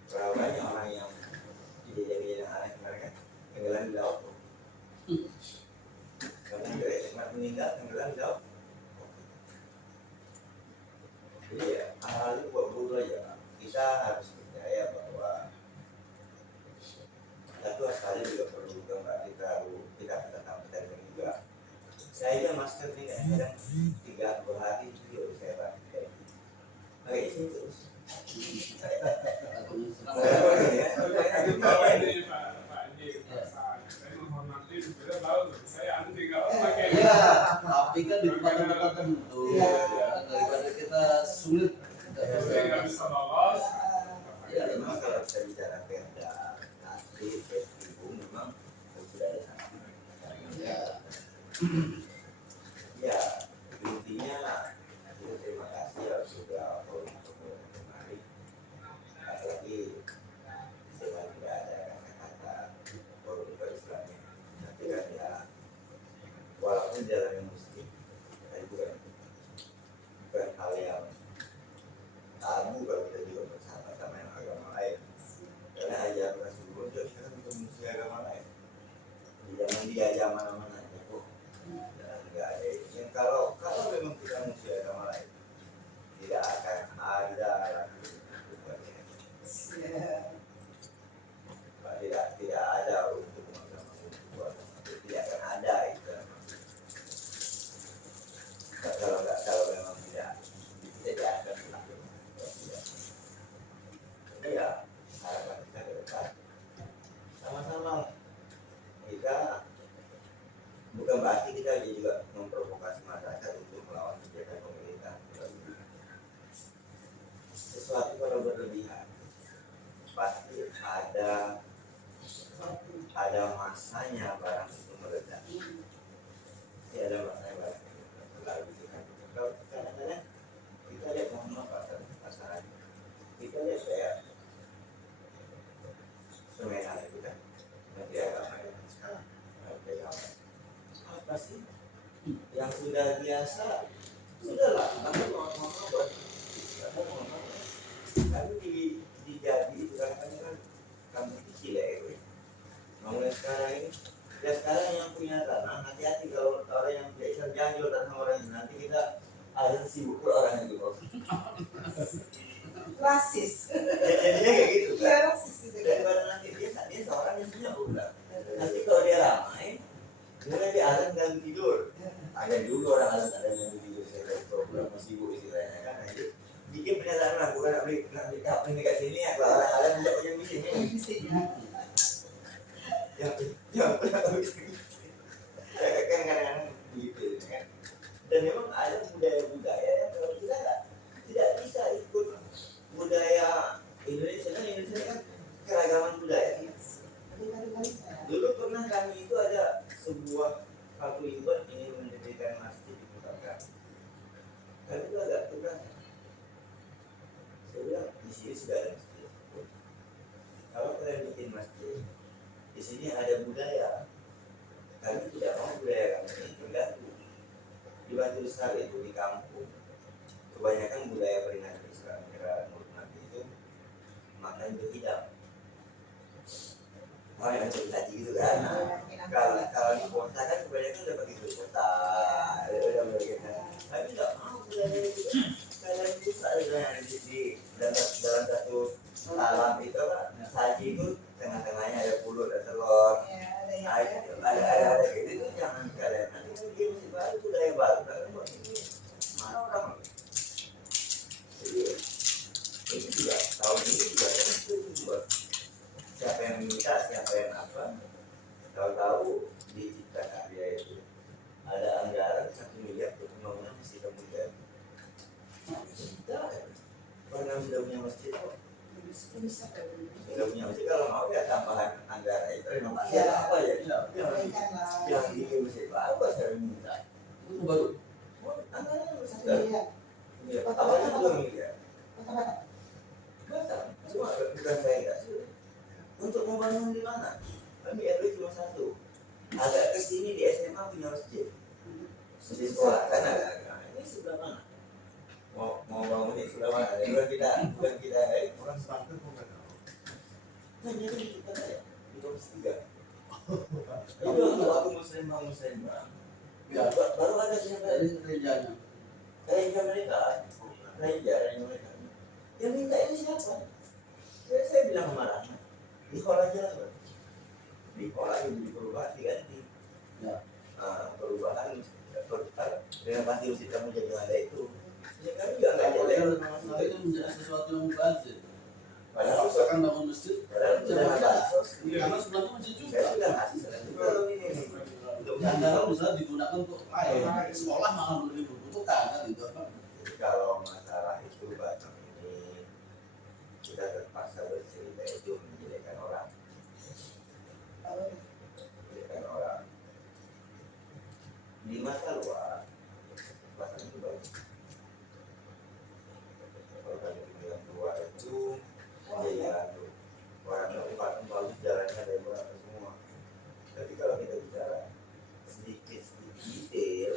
berapa banyak orang yang jadi aneh kemarin kan tenggelam di laut karena juga meninggal tenggelam di laut. Jadi ya, hal itu buat bodoh aja. Kita harus percaya bahwa satu sekali juga perlu juga kita tampilkan juga. Saya masker ini kadang 3 hari itu juga saya pakai. Pakai ini terus. Saya menghormati sebenarnya bagus. Saya anti kalau pakai Iya, tapi kan di tempat-tempat tertentu daripada kita sulit. saya nggak bisa lolos. Ya memang kalau kita bicara perda, nanti ibu memang sudah ada sanksi. Ya, intinya kita terima kasih ya sudah kemarin. Apalagi dengan tidak ada kata-kata forum Islamnya, tapi kan ya walaupun jalan yang mesti, tapi bukan hal yang tabu kalau kita juga bersama sama yang agama lain. aman aja kok. Dan nggak ada yang kalau memang kita mesti agama lain tidak akan ada lagi tidak ada untuk agama tidak akan ada itu kalau memang tidak akan berlaku. Jadi ya harapan kita ke depan sama-sama kita bukan berarti kita juga memprovokasi masyarakat untuk melawan kebijakan pemerintah. Sesuatu kalau berlebihan pasti ada masanya barang itu meledak. Pasti ada masanya barang itu meledak. Kalau kadang-kadang kita lihat pasaran kita lihat kayak permainan itu kan nanti agama yang sekarang apa sih yang sudah biasa sudahlah kamu mau buat tapi dijadi itu kan kamu kecil ya itu mulai sekarang ini ya sekarang yang punya tanah hati-hati kalau orang yang biasa janjol tanah orang ini nanti kita ada sibuk orang itu Rasis. jadinya kayak gitu kan Iya, rasis gitu kan. daripada nanti dia seorang yang punya udah nanti kalau dia ramai kemudian dia azan dan tidur ada juga orang azan ada yang tidur saya kayak program masih sibuk istilahnya kan jadi bikin pernyataan lah bukan nak beli kat sini ya kalau orang azan tidak punya misi ini yang kadang-kadang gitu kan dan memang ada budaya-budaya yang kalau kita tidak bisa ikut budaya Indonesia kan keragaman budaya dulu pernah kami itu ada sebuah satu event ini mendirikan masjid di Butakan kami itu agak keberatan saya bilang di sini sudah ada masjid kalau kalian bikin masjid di sini ada budaya kami tidak mau budaya kami ini terganggu di Batu Besar itu di kampung kebanyakan budaya peringatan Islam kira nanti itu maknanya berhidang yang cerita gitu kan kalau di kota kan kebanyakan udah pakai kota udah begitu tapi nggak mau budaya itu kalian itu di dalam satu alam itu kan saji itu tengah-tengahnya ada pulut ada telur ada gitu itu jangan kalian nanti dia masih baru budaya baru kalian buat ini mana orang jadi ini juga tahun ini juga itu juga siapa yang minta siapa yang apa tahu-tahu diciptakan dia itu ada anggaran 1 miliar untuk pembangunan masjid kemudian kita pernah sudah punya masjid kok sudah punya masjid kalau mau ya tambahan anggaran itu renovasi apa ya yang bikin masjid baru saya minta Itu baru. anggaran besar awalnya belum miliar Batam cuma bukan saya enggak sih untuk membangun di mana kami RW cuma satu agak kesini di SMA punya masjid di sekolah kan ada ini sebelah mana mau bangun di sebelah mana bukan kita Orang Selatan bukan. hanya di kita ya di Komisi 3 itu waktu muslim ya baru ada Dari gerejanya. reja mereka yang minta ini siapa saya bilang kemarin di sekolah aja lah di sekolah itu di perubahan diganti Ya. perubahan renovasi masjid kamu jadi ada itu ya kami juga nggak jelek Masalah itu menjadi sesuatu yang mubazir. padahal Misalkan bangun masjid, sudah ada karena sebelumnya masjid saya juga. sudah ngasih kalau ini untuk Anggaran bisa digunakan untuk air, sekolah malah belum dibutuhkan kan itu. jadi kalau masalah itu Batam ini kita terpaksa bercerita itu menjelekan orang di masa luar Batam itu bagus kalau kami bilang luar itu ya orang Batam bagus jalannya dari luar semua tapi kalau kita bicara sedikit detail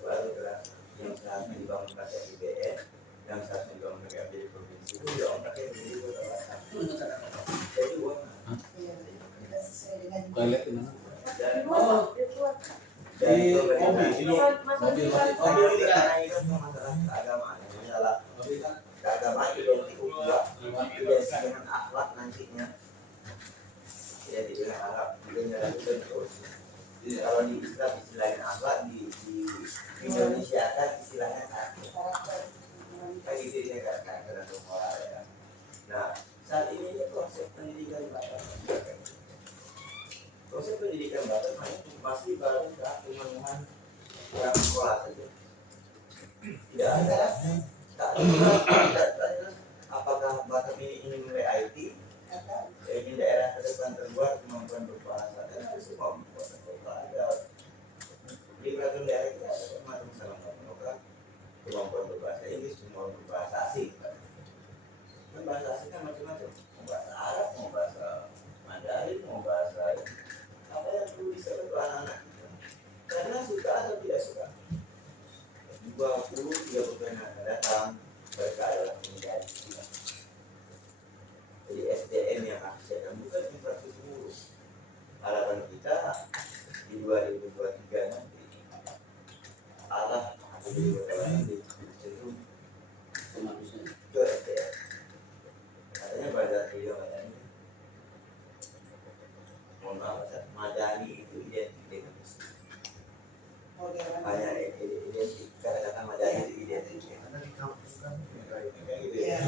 baru terasa yang seharusnya dibangun pakai IBM yang seharusnya dibangun pakai APBD provinsi itu dibangun pakai APBD Kota Batam jadi uang Toilet di mana? dan Oh, Dan di pemerintah mobil ini mobil mobil tapi oh ini karena ini kan masalah keagamaan, masalah mobil kan keagamaan identik juga identik dengan akhlak nantinya, identik dengan akhlak juga nyalahin terus. Kalau di Islam istilahnya akhlak, di Indonesia kan istilahnya karakter. Kan gitu dia karakter atau moral ya. Nah saat ini konsep pendidikan barat, konsep pendidikan barat masih baru ke pemenuhan orang sekolah saja. Tidak ada, tak ada apakah Batam ini mulai IT, ini daerah terdepan terbuat kemampuan berbahasa, dan harus semua ada di berbagai daerah itu ada macam-macam kemampuan berbahasa Inggris, kemampuan berbahasa asing. Dan bahasa asing kan macam-macam, mau bahasa Arab, mau bahasa Mandarin, mau bahasa apa yang perlu disertai untuk anak-anak kita. Karena suka atau tidak suka, 20-30 tahun yang akan datang mereka adalah menjadi kita. Jadi SDM yang akan bukan infrastruktur. Harapan kita di 2023 nanti arah di cenderung ke SDM. Katanya pada video Madani, mohon maaf, Madani itu identik dengan Islam. Hanya identik, kata-kata Madani itu identik Karena di kampung kan kayak gitu Iya.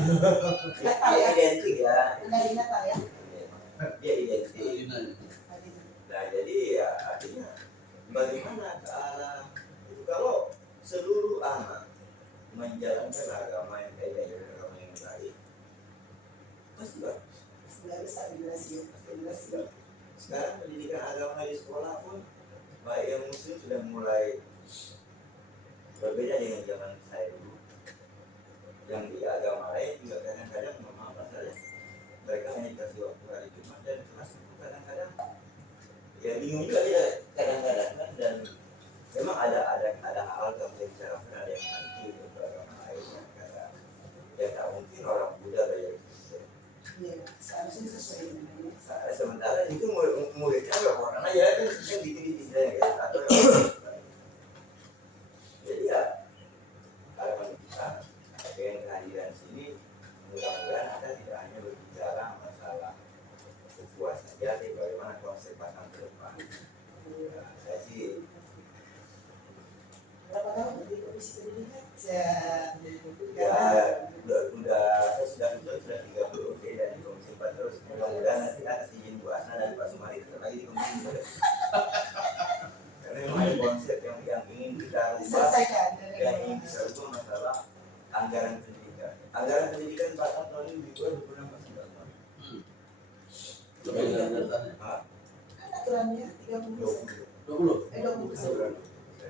ya. Dia identik ya. Dari Natal ya. Dia identik. Madinah. Nah jadi ya artinya bagaimana ke arah itu kalau seluruh anak menjalankan agama yang baik, agama yang baik, pasti bagus. Sekarang pendidikan agama di sekolah pun baik yang muslim sudah mulai berbeda dengan zaman saya dulu. Yang di agama lain juga kadang-kadang memang pasalnya mereka hanya dikasih waktu hari Jumat dan kelas itu kadang-kadang ya bingung juga ya kadang-kadang kan, dan memang ada hal yang saya bicarakan, ada yang anti untuk agama lainnya karena ya tak mungkin orang Buddha belajar Kristen. Iya, seharusnya sesuai dengan ini. Sementara itu muridnya nggak orang aja kan yang gitu-gitu istilahnya atau jadi ya harapan kita dengan kehadiran sini mudah-mudahan ada tidak hanya berbicara masalah puas saja, tapi bagaimana konsep Batam ke depan. Nah, saya sih Berapa tahun di komisi pendidikan? ya udah saya sudah 30 oke, dan di komisi 4 terus mudah-mudahan nanti atas izin Bu Asna dan Pak Sumari tetap lagi di komisi 4 karena memang ada konsep yang ingin kita ubah, Diselesaikan. yang ingin kita ubah masalah anggaran pendidikan Batam tahun ini dibuat 26 masih Batam Lebih dari datanya. Aturannya 30%. 20. 20%.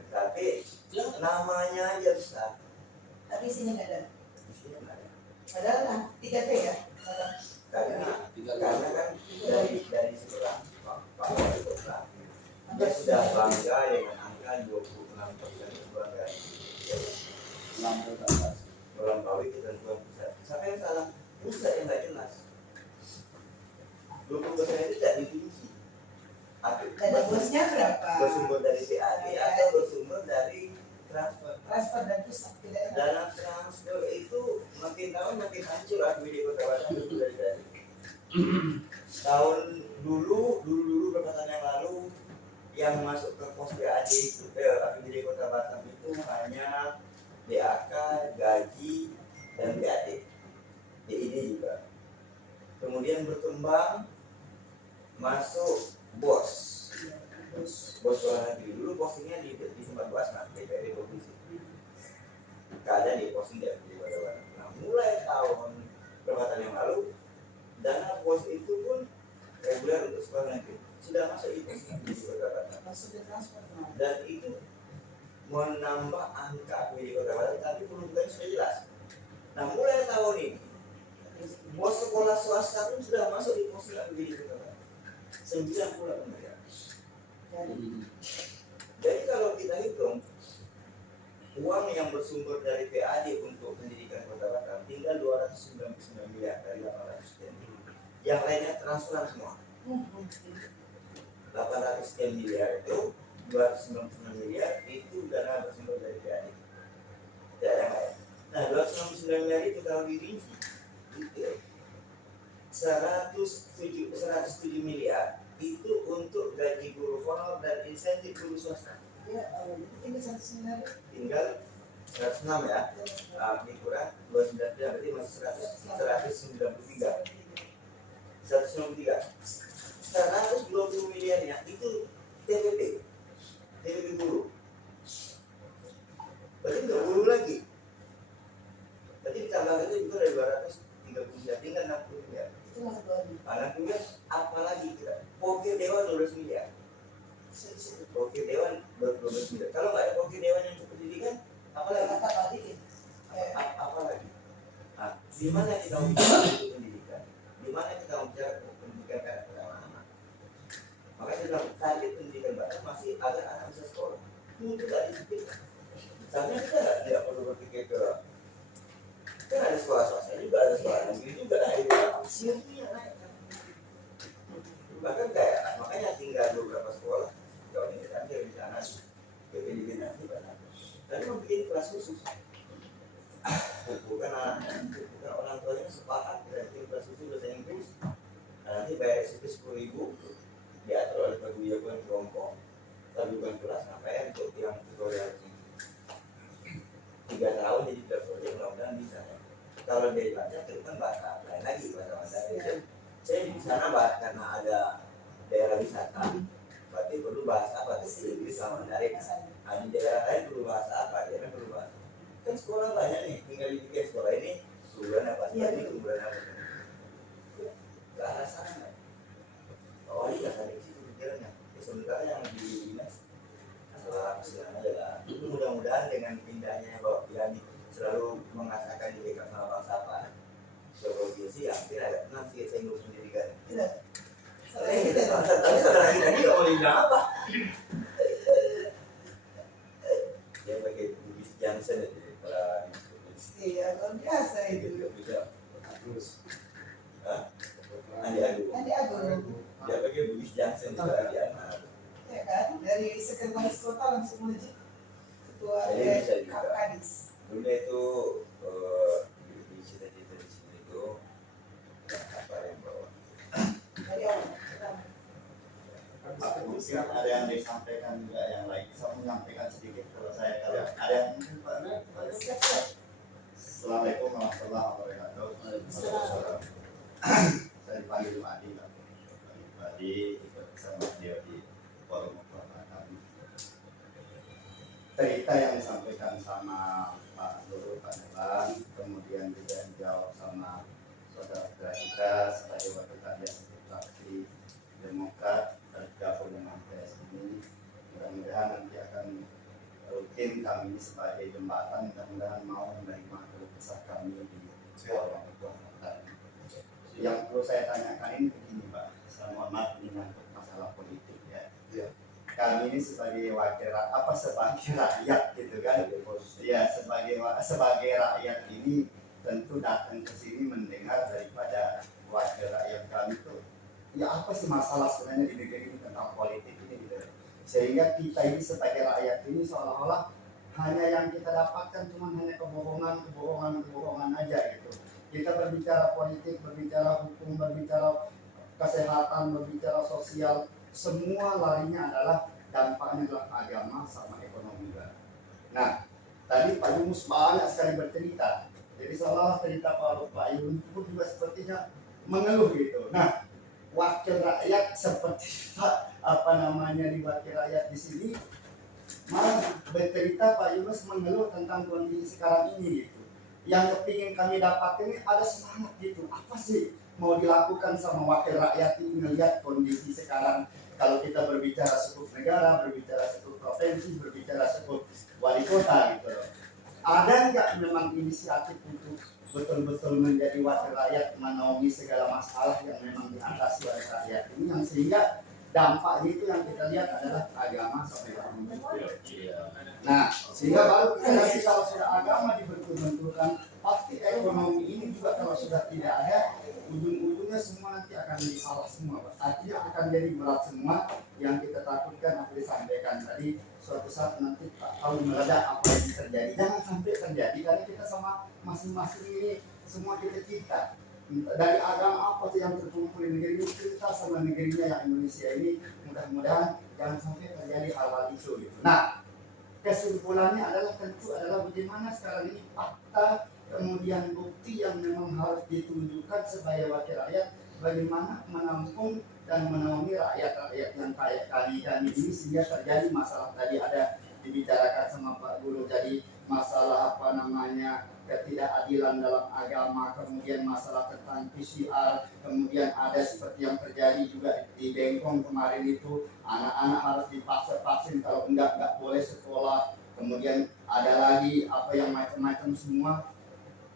tapi namanya aja besar, Tapi isinya nggak ada. isinya nggak ada. Padahal 3T ya. Karena kan dari sebelah Pak Wali Kota dia sudah bangga dengan angka 26% itu bangga melampaui ketentuan pusat. Siapa yang salah? Pusat yang nggak jelas. 20% itu tidak dikunci. Dana bosnya berapa? Bersumber dari PAD atau bersumber dari transfer. Transfer dan pusat tidak ada. Dana transfer itu makin tahun makin hancur APBD Kota Batam itu dari tahun dulu beberapa tahun yang lalu yang masuk ke pos PAD itu APBD Kota Batam itu hanya DAK, gaji, dan PAD, DID juga. Kemudian berkembang masuk bos sekolah negeri. Dulu postingnya di tempat bos DPRD provinsi. Keadaan di posting di APBD Kota Batam. Nah, mulai tahun beberapa tahun yang lalu dana bos itu pun reguler untuk sekolah negeri sudah masuk di posting di Kota Batam. Masuk ke transfer. Dan itu menambah angka APBD Kota Batam, tapi penuntutannya sudah jelas. Nah, mulai tahun ini bos sekolah swasta pun sudah masuk di posting APBD Kota Batam 90 miliar. Jadi kalau kita hitung uang yang bersumber dari PAD untuk pendidikan Kota Batam tinggal 299 miliar dari 800 miliar. Yang lainnya transferan semua. 800 sekian miliar itu 299 miliar itu dana bersumber dari BAD. Daerah lain. Nah 299 miliar itu kalau dirinci itu 107 miliar itu untuk gaji guru honor dan insentif guru swasta. Ya, tinggal 109. Tinggal 106 ya. Dikurang 29 berarti masih 193. 120 miliarnya itu TPP guru. Berarti nggak guru lagi. Berarti ditambahkan itu juga dari 230 miliar, tinggal 60 miliar. Itu lah tuan. Anak miliar apalagi kita? Pokir Dewan 12 miliar. Pokir Dewan 12 miliar. Kalau nggak ada Pokir Dewan yang untuk pendidikan, apalagi? Apalagi? Nah, di mana kita mau bicara untuk pendidikan? Di mana kita mau bicara pendidikan pada anak-anak? Makanya dalam target pendidikan baru masih agar anak bisa sekolah. Itu tidak dipikirkan. Sebenarnya kita tidak perlu berpikir ke kan ada sekolah swasta juga, ada sekolah negeri juga, siapnya naik. Bahkan kayak makanya tinggal beberapa sekolah Jawa Timur nanti rencana PPDB nanti banyak. Tapi mau bikin kelas khusus. Bukan orang tuanya sepakat kita bikin kelas khusus bahasa Inggris. Nanti bayar SPP 10.000 diatur oleh paguyuban kelompok. Tapi bukan kelas ngapain untuk yang tutorial ini. 3 tahun jadi tidak proyek mudah-mudahan bisa ya. Kalau dari baca itu kan bahasa lain lagi bahasa Mandarin. Saya di sana bahas karena ada daerah wisata, berarti perlu bahasa apa? Inggris sama Mandarin. Di daerah lain perlu bahasa apa? Daerah perlu bahasa. Kan sekolah banyak nih, tinggal dibikin sekolah ini bulan apa? Ini bulan apa? Ke arah sana. Oh iya ada di situ pikirannya. Sementara yang di dinas masalah kesehatan aja lah. Itu mudah-mudahan dengan pindahnya Bapak Yani selalu mengatakan di dekat sama Bang Sapa ke provinsi hampir agak tenang sih saya ngurus pendidikan. Tidak. Tapi saudara kita ini nggak mau dibilang apa? Dia pakai Bugis Johnson itu para di provinsi. Iya, luar biasa itu. Terus, Andi Agung. Dia pakai Bugis Johnson itu Andi Agung. Ya kan, dari sekretaris kota langsung menuju ketua Kadis. Dulu itu di cita-cita di sini itu apa yang bawa? Dari awal. Mungkin ada yang disampaikan juga yang lain. Saya menyampaikan sedikit kalau ada yang mungkin Pak. Assalamualaikum warahmatullahi wabarakatuh. Saya dipanggil Madi, Pak. Madi ikut sama dia di forum kehormatan. Cerita yang disampaikan sama Pak Nurul Pak Nelan, kemudian juga dijawab sama saudara kita sebagai wakil rakyat fraksi Demokrat tergabung dengan PS ini. Mudah-mudahan nanti akan rutin kami sebagai jembatan, mudah-mudahan mau menerima keluh kesah kami di forum kehormatan. Yang perlu saya tanyakan ini begini Pak, saya mohon maaf ini untuk masalah politik ya. Kami ini sebagai wakil sebagai rakyat gitu kan? Ya sebagai rakyat ini tentu datang ke sini mendengar daripada wakil rakyat kami itu ya apa sih masalah sebenarnya di negeri ini tentang politik ini gitu. Sehingga kita ini sebagai rakyat ini seolah-olah hanya yang kita dapatkan cuma hanya kebohongan aja gitu. Kita berbicara politik, berbicara hukum, berbicara kesehatan, berbicara sosial, semua larinya adalah dampaknya adalah agama sama ekonomi. Nah, tadi Pak Yunus banyak sekali bercerita. Jadi seolah cerita Pak Yunus pun juga sepertinya mengeluh gitu. Nah, wakil rakyat seperti di wakil rakyat di sini malah bercerita Pak Yunus mengeluh tentang kondisi sekarang ini gitu. Yang kepingin kami dapat ini ada semangat gitu. Apa sih mau dilakukan sama wakil rakyat ini melihat kondisi sekarang? Kalau kita berbicara sekup negara, berbicara sekup provinsi, berbicara sekup wali kota gitu loh. Ada nggak memang inisiatif untuk betul-betul menjadi wakil rakyat menaungi segala masalah yang memang diatasi oleh rakyat ini yang sehingga dampaknya itu yang kita lihat adalah agama sampai ekonomi. Nah, sehingga baru kita nanti kalau sudah agama dibentur-benturkan, pasti ekonomi ini juga kalau sudah tidak ada, ujung-ujungnya semua nanti akan jadi salah semua. Artinya akan jadi berat semua yang sampaikan tadi, suatu saat nanti tak tahu meledak apa yang terjadi. Jangan sampai terjadi, karena kita sama masing-masing ini semua kita dari agama apa sih yang terkumpul di negeri ini, kita sama negerinya yang Indonesia ini, mudah-mudahan jangan sampai terjadi hal-hal itu gitu. Nah, kesimpulannya adalah tentu adalah bagaimana sekarang ini fakta kemudian bukti yang memang harus ditunjukkan sebagai wakil rakyat, bagaimana menampung dan menaungi rakyat-rakyat yang kayak kami ini, sehingga terjadi masalah tadi ada dibicarakan sama Pak Guru, jadi masalah apa namanya ketidakadilan dalam agama, kemudian masalah tentang PCR, kemudian ada seperti yang terjadi juga di Bengkong kemarin itu, anak-anak harus dipaksa vaksin, kalau enggak boleh sekolah, kemudian ada lagi apa yang macam-macam semua.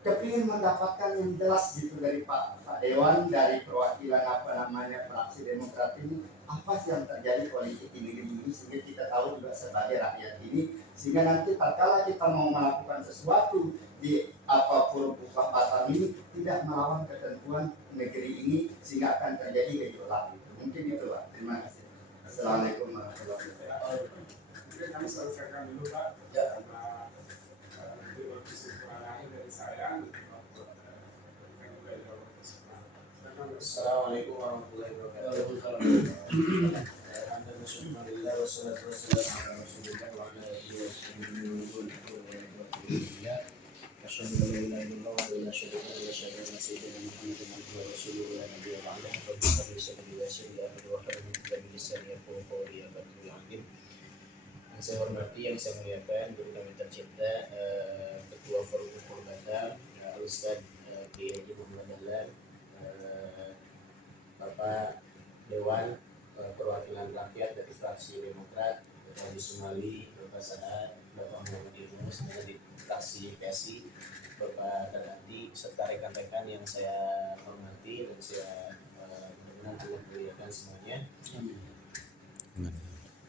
Kepingin mendapatkan yang jelas gitu dari Pak Dewan, dari perwakilan apa namanya fraksi Demokrat ini, apa sih yang terjadi politik di negeri ini, sehingga kita tahu juga sebagai rakyat ini, sehingga nanti tatkala kita mau melakukan sesuatu di apapun upah Batam ini tidak melawan ketentuan negeri ini, sehingga akan terjadi gejolak itu. Mungkin itu Pak. Terima kasih. Assalamualaikum warahmatullahi wabarakatuh. Mungkin kami selesaikan dulu Pak. Ya. Karena nanti kesimpulan akhir dari saya Assalamualaikum warahmatullahi wabarakatuh. Alhamdulillah wassalatu wassalamu ala Rasulillah wa ala alihi wa sahbihi. Asyhadu an la ilaha illallah wa la syarika lahu wa asyhadu anna sayyidina Muhammadan abduhu wa rasuluhu la nabiyya ba'dahu. Rabbi shalli wa sallim wa barik ala lisani yafqahu qawli ya Fathul Hakim. Yang saya hormati, yang saya muliakan guru kami tercinta, Ketua Forum Hukum Batam, Ustaz Kiai Haji Muhammad Dahlan, Bapak Dewan Perwakilan Rakyat dari fraksi Demokrat, Bapak Haji Sumali, Bapak Saad, Bapak Muhammad Yunus dari fraksi PSI, Bapak Dadati, serta rekan-rekan yang saya hormati dan saya benar-benar Allah muliakan semuanya.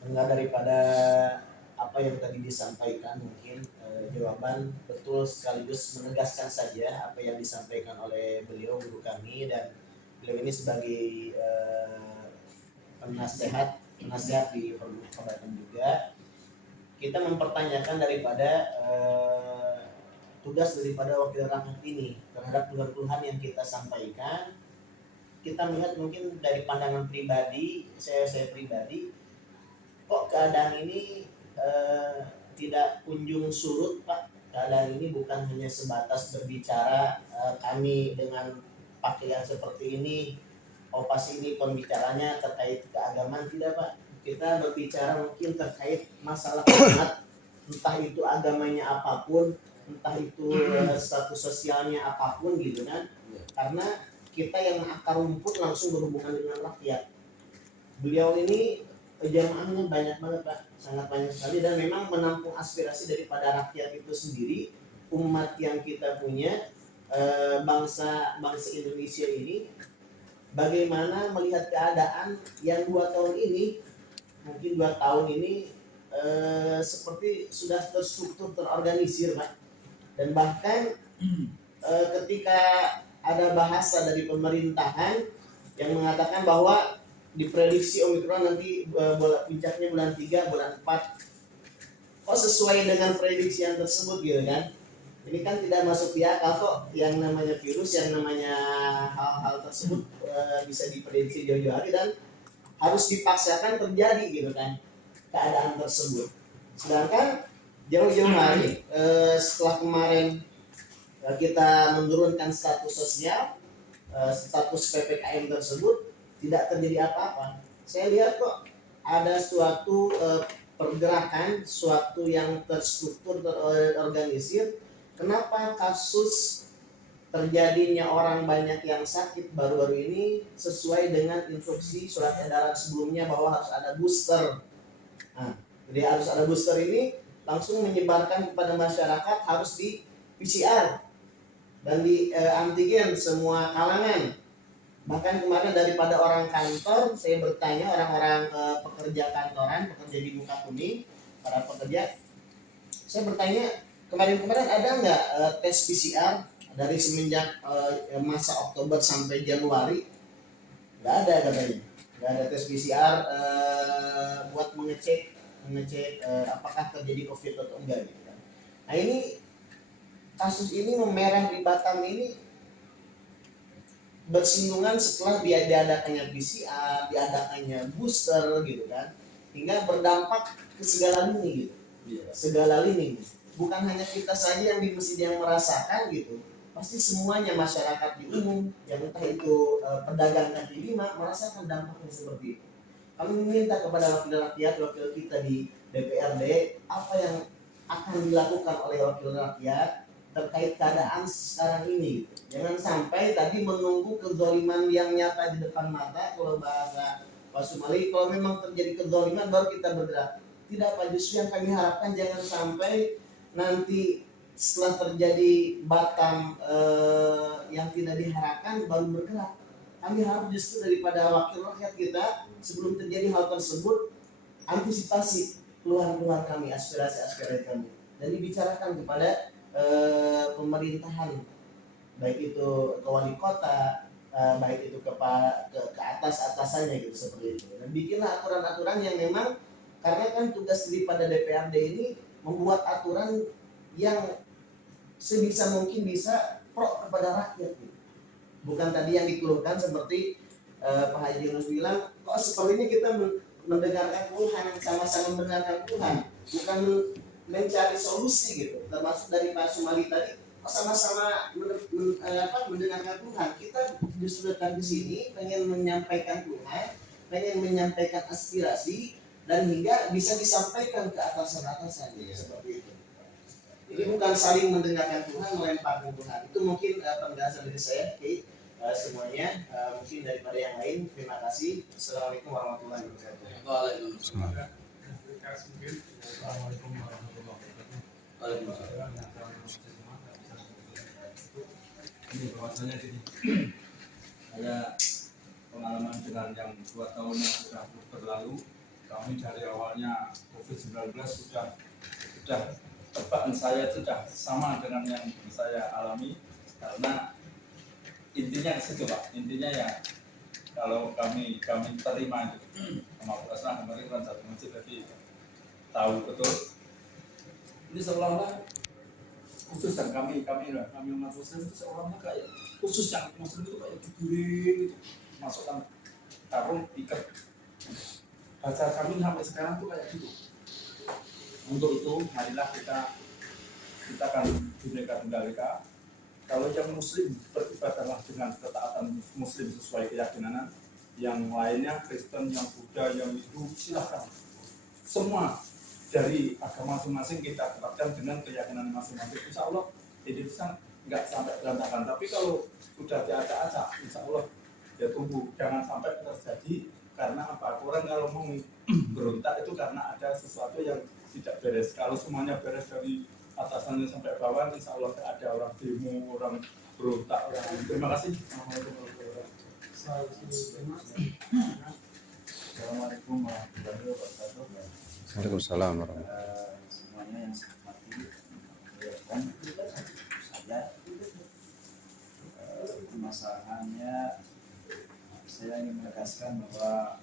Enggak daripada apa yang tadi disampaikan, mungkin jawaban betul sekaligus menegaskan saja apa yang disampaikan oleh beliau guru kami, dan beliau ini sebagai penasihat di Forum Batam juga. Kita mempertanyakan daripada tugas daripada wakil rakyat ini terhadap keluhan-keluhan yang kita sampaikan. Kita melihat mungkin dari pandangan pribadi, saya pribadi, kok keadaan ini tidak kunjung surut Pak. Keadaan ini bukan hanya sebatas berbicara kami dengan pakaian seperti ini, pasti ini pembicaranya terkait keagamaan, tidak Pak. Kita berbicara mungkin terkait masalah umat, entah itu agamanya apapun, entah itu status sosialnya apapun gitu kan. Karena kita yang akar rumput langsung berhubungan dengan rakyat. Beliau ini jamaahnya banyak banget Pak, sangat banyak sekali, dan memang menampung aspirasi daripada rakyat itu sendiri, umat yang kita punya, bangsa Indonesia ini. Bagaimana melihat keadaan yang 2 tahun ini, mungkin 2 tahun ini seperti sudah terstruktur, terorganisir Pak, dan bahkan ketika ada bahasa dari pemerintahan yang mengatakan bahwa diprediksi Omikron nanti puncaknya bulan 3, bulan 4. Kok sesuai dengan prediksi yang tersebut gitu kan? Ini kan tidak masuk di akal kok, yang namanya virus, yang namanya hal-hal tersebut bisa diprediksi jauh-jauh hari dan harus dipaksakan terjadi gitu kan keadaan tersebut. Sedangkan jauh-jauh hari setelah kemarin kita menurunkan status sosial, status PPKM tersebut, tidak terjadi apa-apa. Saya lihat kok ada suatu pergerakan, suatu yang terstruktur, terorganisir. Kenapa kasus terjadinya orang banyak yang sakit baru-baru ini sesuai dengan instruksi surat edaran sebelumnya bahwa harus ada booster. Nah, jadi harus ada booster ini langsung menyebarkan kepada masyarakat harus di PCR dan di antigen semua kalangan. Bahkan kemarin daripada orang kantor, saya bertanya orang-orang pekerja kantoran, pekerja di muka kuning, para pekerja, saya bertanya kemarin ada nggak tes PCR dari semenjak masa Oktober sampai Januari? Nggak ada katanya, nggak ada tes PCR buat mengecek ngecek apakah terjadi COVID atau enggak gitu kan. Nah ini kasus ini memerah di Batam ini bersinggungan setelah diadakannya PCR, diadakannya booster gitu kan, hingga berdampak ke segala lini gitu, segala lini. Bukan hanya kita saja yang di masjid yang merasakan gitu, pasti semuanya masyarakat di umum, yang entah itu pedagang kaki lima merasakan dampaknya seperti itu. Kami meminta kepada wakil rakyat, wakil kita di DPRD, apa yang akan dilakukan oleh wakil rakyat terkait keadaan sekarang ini. Jangan sampai tadi menunggu kezaliman yang nyata di depan mata, kalau bahasa Pak Sumali, kalau memang terjadi kezaliman baru kita bergerak. Tidak Pak, justru yang kami harapkan jangan sampai nanti setelah terjadi Batam yang tidak diharapkan baru bergerak. Kami harap justru daripada wakil rakyat kita sebelum terjadi hal tersebut antisipasi keluhan-keluhan kami, aspirasi-aspirasi kami, dan dibicarakan kepada pemerintahan, baik itu ke wali kota, baik itu ke atas-atasannya gitu seperti itu. Dan bikinlah aturan-aturan yang memang, karena kan tugas daripada DPRD ini membuat aturan yang sebisa mungkin bisa pro kepada rakyat gitu. Bukan tadi yang dikeluhkan seperti Pak Haji Yunus bilang, kok sepertinya kita mendengarkan keluhan, sama-sama mendengarkan keluhan, bukan mencari solusi gitu. Termasuk dari Pak Sumali tadi, kok sama-sama mendengarkan keluhan. Kita justru datang ke sini pengen menyampaikan keluhan, pengen menyampaikan aspirasi, dan hingga bisa disampaikan ke atasan-atasan seperti itu. Ini bukan saling mendengarkan Tuhan, melemparkan Tuhan. Itu mungkin penjelasan dari saya. Oke, semuanya. Mungkin daripada yang lain, terima kasih. Assalamualaikum warahmatullahi wabarakatuh. Waalaikumsalam. Assalamualaikum warahmatullahi wabarakatuh. Waalaikumsalam. Ini bahwasanya gini, saya pengalaman dengan yang 2 tahun yang sudah berlalu, kami dari awalnya COVID-19 sudah tebakan saya sudah sama dengan yang saya alami, karena intinya ke situ Pak, intinya ya kalau kami terima itu sama Basna kemarin kan satu masjid tadi tahu betul ini seolah-olah khusus yang kami umat muslim itu seolah-olah kayak khusus yang muslim itu kayak digiring itu masukkan karung ikat, bahasa kami sampai sekarang tuh kayak gitu. Untuk itu marilah kita akan Bhinneka Tunggal Ika. Kalau yang muslim beribadahlah dengan ketaatan muslim sesuai keyakinan, yang lainnya Kristen, yang Buddha, yang Hindu silahkan. Semua dari agama masing-masing kita terapkan dengan keyakinan masing-masing. Insya Allah Indonesia nggak sampai berantakan. Tapi kalau sudah diacak-acak, insya Allah ya tunggu, jangan sampai terjadi. Karena apa? Orang kalau mau berontak itu karena ada sesuatu yang tidak beres. Kalau semuanya beres dari atasannya sampai bawah, insya Allah tidak ada orang demo, orang berontak, orang. Terima kasih. Assalamualaikum warahmatullahi wabarakatuh. Waalaikumsalam warahmatullahi wabarakatuh. Semuanya yang saya hormati, kan saja permasalahannya, saya ingin menegaskan bahwa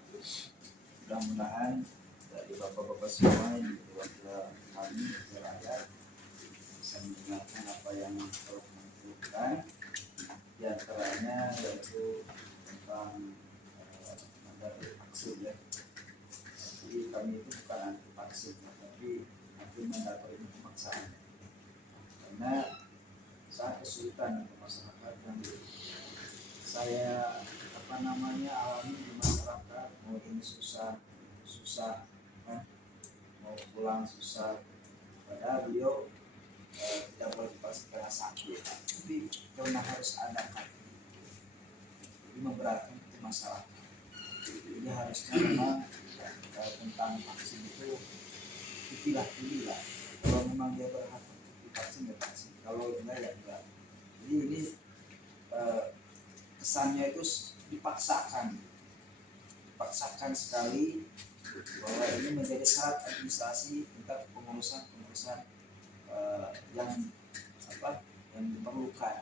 mudah-mudahan dari bapak-bapak semua yang diwakili kami rakyat bisa mendengarkan apa yang telah menentukan, di antaranya yaitu tentang vaksin ya. Jadi kami itu bukan anti vaksin, tapi nanti mendapat ini pemaksaan. Karena saat kesulitan untuk masyarakat yang saya alami di masyarakat, mau ini susah kan, mau pulang susah, padahal beliau tidak boleh dipaksa karena sakit, tapi karena harus ada kan, ini memberatkan masyarakat. Jadi harusnya memang tentang vaksin itu dipilah-pilih lah. Kalau memang dia berhak divaksin ya vaksin, kalau enggak ya enggak. Jadi ini kesannya itu dipaksakan sekali, bahwa ini menjadi syarat administrasi tentang pengurusan yang diperlukan.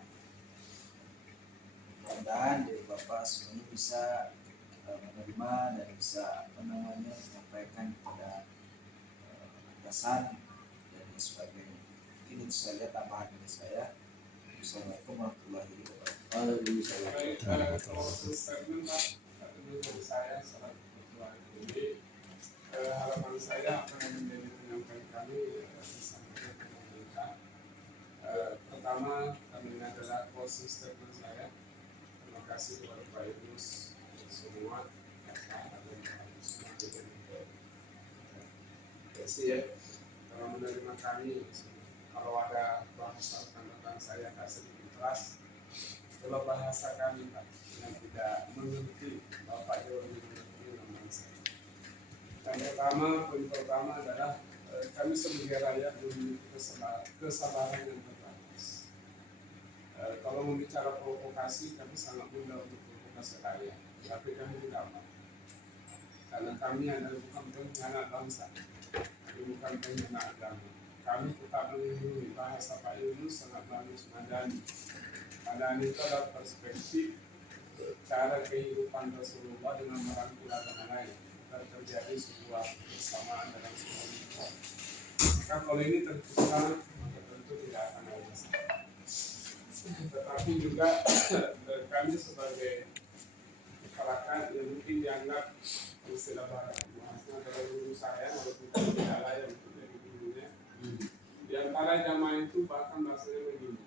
Mudah-mudahan dari Bapak semuanya bisa menerima dan bisa menyampaikan kepada penugasan dan lain sebagainya. Mungkin itu saja tambahan dari saya. Assalamualaikum warahmatullahi wabarakatuh. Waalaikumsalam. Baik, closing statement Pak, dari saya selaku ketua ini, harapan saya apa yang menjadi penyampaian kami disampaikan ke pemerintah. Pertama, kami adalah closing statement saya. Terima kasih kepada Pak Yunus semua, ya, telah menerima kami. Kalau ada bahasa rekan-rekan saya tak sedikit keras, kalau bahasa kami Pak yang tidak mengerti, Bapak jauh lebih mengerti dengan saya. Yang poin pertama adalah kami sebagai rakyat memiliki kesabaran yang terbatas. Kalau membicara provokasi, kami sangat mudah untuk provokasi rakyat, tapi kami tidak mau. Karena kami adalah bukan pengkhianat bangsa, kami bukan pengkhianat agama. Kami tetap melindungi bahasa Pak Yunus sangat bagus, madani. Madani itu adalah perspektif cara kehidupan Rasulullah dengan merangkul agama lain agar terjadi sebuah kesamaan dalam semua lingkungan. Maka kalau ini tercipta, maka tentu tidak akan ada masalah. Tetapi juga kami sebagai masyarakat yang mungkin dianggap istilah bahasanya adalah guru saya, walaupun tidak layak untuk jadi gurunya. Di antara jamaah itu bahkan bahasanya begini.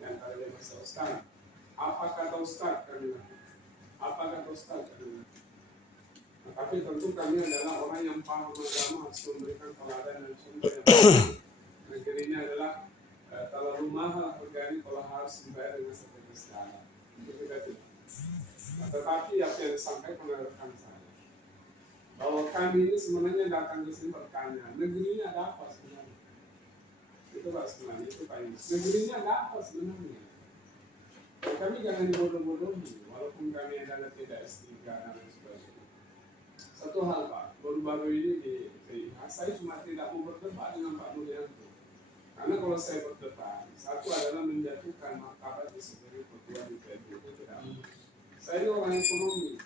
Di antara jamaah Ustaz, apa kata Ustaz kami? Apa kata Ustaz kami? Nah, tapi tentu kami adalah orang yang paham agama, harus memberikan teladan dan contoh yang baik. Negerinya adalah terlalu mahal harganya kalau harus dibayar dengan seperti segala. Itu kita tidak. Nah, tetapi apa yang disampaikan oleh rekan saya, bahwa kami ini sebenarnya datang ke sini bertanya, negerinya ada apa sebenarnya? Itu Pak sebenarnya, itu Pak Yunus. Negerinya ada apa sebenarnya? Dan kami jangan dibodoh-bodohi, walaupun kami adalah tidak S3 dan lain sebagainya. Satu hal Pak, baru-baru ini di PIH, saya cuma tidak mau berdebat dengan Pak Nuryanto. Karena kalau saya berdebat, satu adalah menjatuhkan martabat di sebagai ketua DPRD, itu tidak. Saya ini orang ekonomi,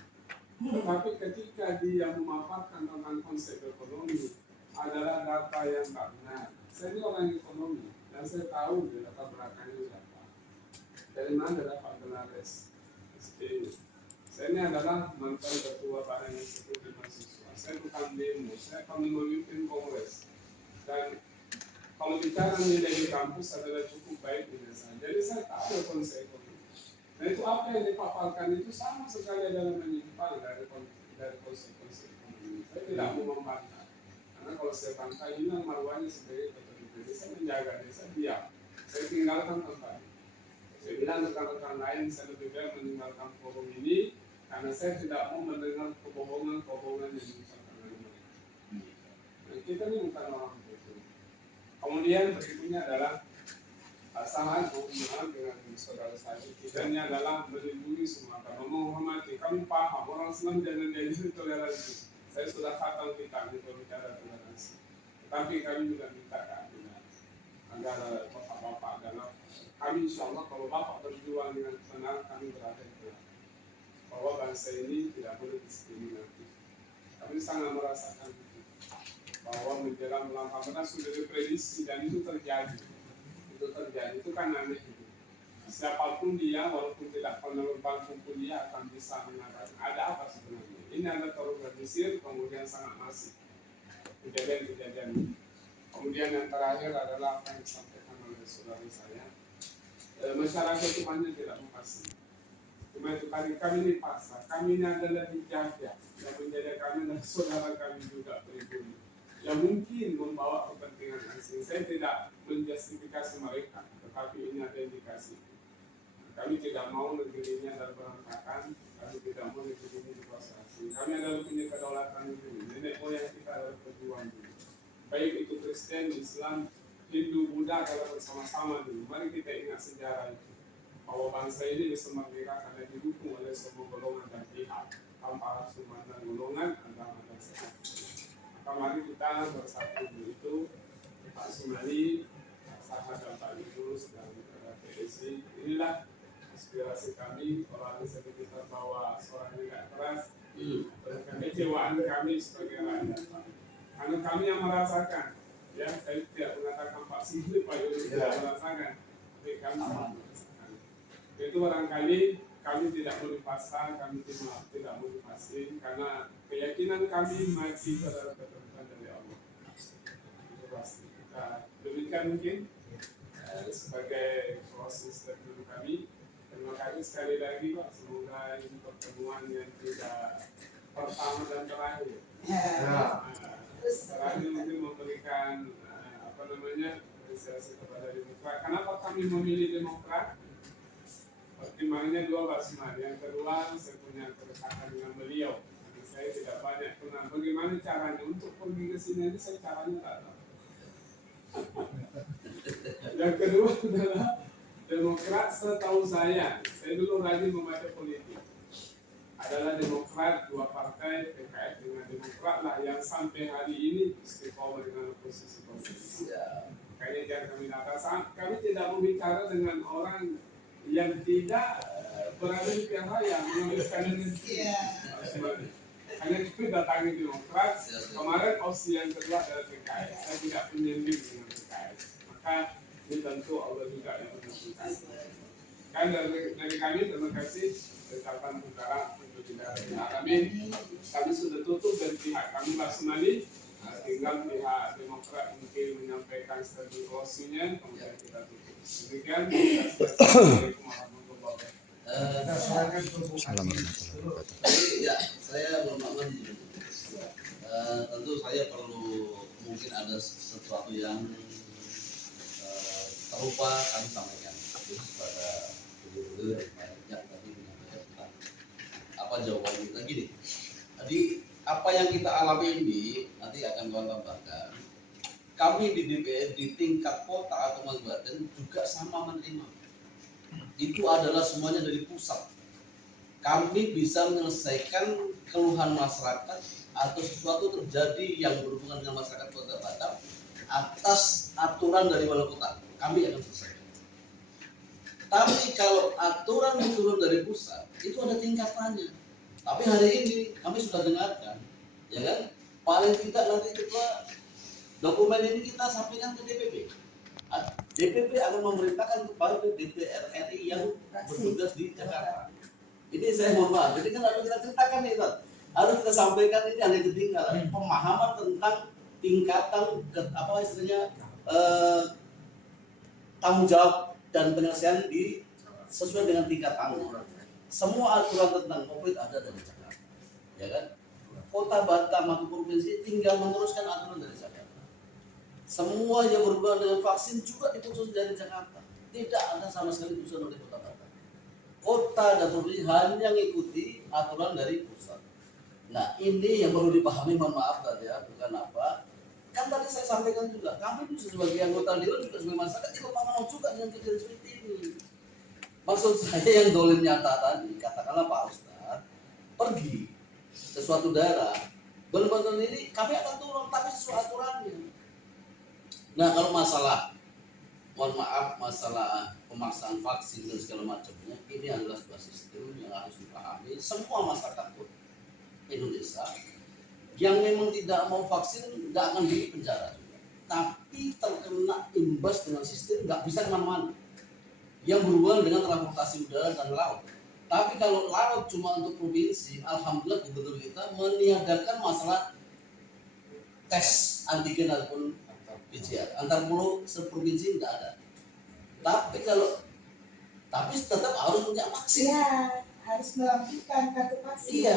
tetapi ketika dia memaparkan tentang konsep ekonomi adalah data yang tak benar. Saya ini orang ekonomi dan saya tahu data belakangnya siapa. Dari mana dapat Benares? Saya ini adalah mantan ketua Badan Eksekutif Mahasiswa. Saya bukan demo, saya akan memimpin kongres. Dan kalau bicara nilai di kampus adalah cukup baik dengan saya. Jadi saya tahu konsep ekonomi. Nah itu apa yang dipaparkan itu sama sekali dalam menyimpang dari konsep-konsep ekonomi. Saya tidak mau membantah. Karena kalau saya bantah ini marwahnya sebagai ketua DPRD, saya menjaga dia, saya diam. Saya tinggalkan tempat. Saya bilang rekan-rekan lain, saya lebih baik meninggalkan forum ini karena saya tidak mau mendengar kebohongan-kebohongan yang diucapkan oleh mereka. Nah, kita ini bukan orang begitu. Kemudian berikutnya adalah sangat mengenal dengan saudara saya. Kita ini adalah melindungi semua, karena menghormati. Kami paham orang Islam jangan jadi toleransi. Saya sudah khatam kitab itu bicara toleransi. Tetapi kami juga minta keadilan agar bapak-bapak adalah kami insya Allah kalau bapak berjuang dengan benar kami berada di benar. Bahwa bangsa ini tidak boleh diskriminatif. Kami sangat merasakan itu. Bahwa menjelang bulan Ramadan sudah diprediksi dan itu terjadi. Itu kan aneh itu. Siapapun dia walaupun tidak pernah berbangun pun dia akan bisa mengatakan ada apa sebenarnya. Ini ada terorganisir kemudian sangat masif kejadian-kejadian ini. Kemudian yang terakhir adalah apa yang disampaikan oleh saudara saya. Masyarakat itu banyak tidak makasih. Cuma itu kami ini pasar, kami ini adalah dijaga yang menjadi kami dan saudara kami juga pribumi. Yang mungkin membawa kepentingan asing. Saya tidak menjustifikasi mereka, tetapi ini ada indikasi. Kami tidak mau negerinya dan berantakan, kami tidak mau negeri ini dikuasai asing. Kami adalah punya kedaulatan negeri. Nenek moyang kita adalah pejuang dulu. Baik itu Kristen, Islam, Hindu, Buddha adalah bersama-sama dulu. Mari kita ingat sejarah itu. Bahwa bangsa ini bisa merdeka karena didukung oleh semua golongan dan pihak tanpa harus memandang golongan, agama dan seks. Maka mari kita bersatu itu Pak Sumali, Sahat dan Pak Yunus dan PSI. Inilah aspirasi kami. Kalau ada sedikit terbawa suaranya tidak keras, kekecewaan kami sebagai rakyat. Karena kami yang merasakan Ya, saya tidak mengatakan Pak Sendiri, Pak Yunus tidak merasakan, tapi kami sangat merasakan. Itu barangkali kami tidak motivasi, kami tidak motivasi, karena keyakinan kami masih pada ketentuan dari Allah. Itu pasti. Nah, demikian mungkin sebagai proses dari kami. Terima kasih sekali lagi Pak, semoga ini pertemuan yang tidak pertama dan terakhir. Terakhir mungkin memberikan apresiasi kepada Demokrat. Kenapa kami memilih Demokrat? Pertimbangannya dua Pak Smart. Yang kedua, saya punya kedekatan dengan beliau. Jadi saya tidak banyak kenal. Bagaimana caranya untuk pergi ke sini aja saya caranya tak tahu. Yang kedua adalah Demokrat setahu saya dulu rajin membaca politik. Adalah Demokrat, dua partai, PKS dengan Demokrat lah yang sampai hari ini istiqomah dengan posisi-posisi. Makanya jangan kami datang, kami tidak berbicara dengan orang yang tidak berada di pihak yang menuliskan ini. Hanya kami datangi Demokrat. Kemarin opsi yang kedua adalah PKS. Saya tidak punya link dengan PKS. Maka ini tentu Allah juga yang menentukan. Kan dari kami terima kasih ucapan utara untuk tidak alamin. Kami sudah tutup dan pihak kami Basmali tinggal pihak Demokrat mungkin menyampaikan statement kemudian kita tutup. Demikian. Assalamualaikum warahmatullahi wabarakatuh. Assalamualaikum. Ya, saya belum maklum. Tentu saya perlu mungkin ada sesuatu yang terlupa kami sampaikan kepada guru-guru yang tadi menyampaikan tentang apa jawaban kita gini. Jadi apa yang kita alami ini nanti akan kawan tambahkan. Kami di DPR di tingkat kota atau kabupaten juga sama menerima. Itu adalah semuanya dari pusat. Kami bisa menyelesaikan keluhan masyarakat atau sesuatu terjadi yang berhubungan dengan masyarakat Kota Batam atas aturan dari wali kota. Kami akan selesaikan. Tapi kalau aturan yang turun dari pusat itu ada tingkatannya. Tapi hari ini kami sudah dengarkan, ya kan? Paling tidak nanti kita dokumen ini kita sampaikan ke DPP. DPP akan memerintahkan kepada DPR RI yang bertugas di Jakarta. Ini saya mohon maaf. Jadi kan harus kita ceritakan nih, harus kita sampaikan ini ada ketinggalan pemahaman tentang tingkatan apa istilahnya tanggung jawab dan penyelesaian di sesuai dengan tingkat tanggung. Semua aturan tentang COVID ada dari Jakarta, ya kan? Kota Batam atau provinsi tinggal meneruskan aturan dari Jakarta. Semua yang berhubungan dengan vaksin juga diputuskan dari Jakarta. Tidak ada sama sekali putusan oleh Kota Batam. Kota dan provinsi hanya mengikuti aturan dari pusat. Nah ini yang perlu dipahami, mohon maaf tadi ya, bukan apa. Kan tadi saya sampaikan juga, kami itu sebagai anggota dewan juga sebagai masyarakat ikut mengenal juga dengan kejadian seperti ini. Maksud saya yang dolim nyata tadi, katakanlah Pak Ustadz pergi ke suatu daerah, benar-benar ini kami akan turun tapi sesuai aturannya. Nah kalau masalah, mohon maaf, masalah pemaksaan vaksin dan segala macamnya, ini adalah sebuah sistem yang harus dipahami semua masyarakat Indonesia. Yang memang tidak mau vaksin nggak akan di penjara juga, tapi terkena imbas dengan sistem nggak bisa kemana-mana yang berhubungan dengan transportasi udara dan laut. Tapi kalau laut cuma untuk provinsi, alhamdulillah gubernur kita meniadakan masalah tes antigen ataupun PCR. Antar pulau seprovinsi nggak ada. Tapi tetap harus punya vaksin. Iya, harus melampirkan kartu vaksin. Iya.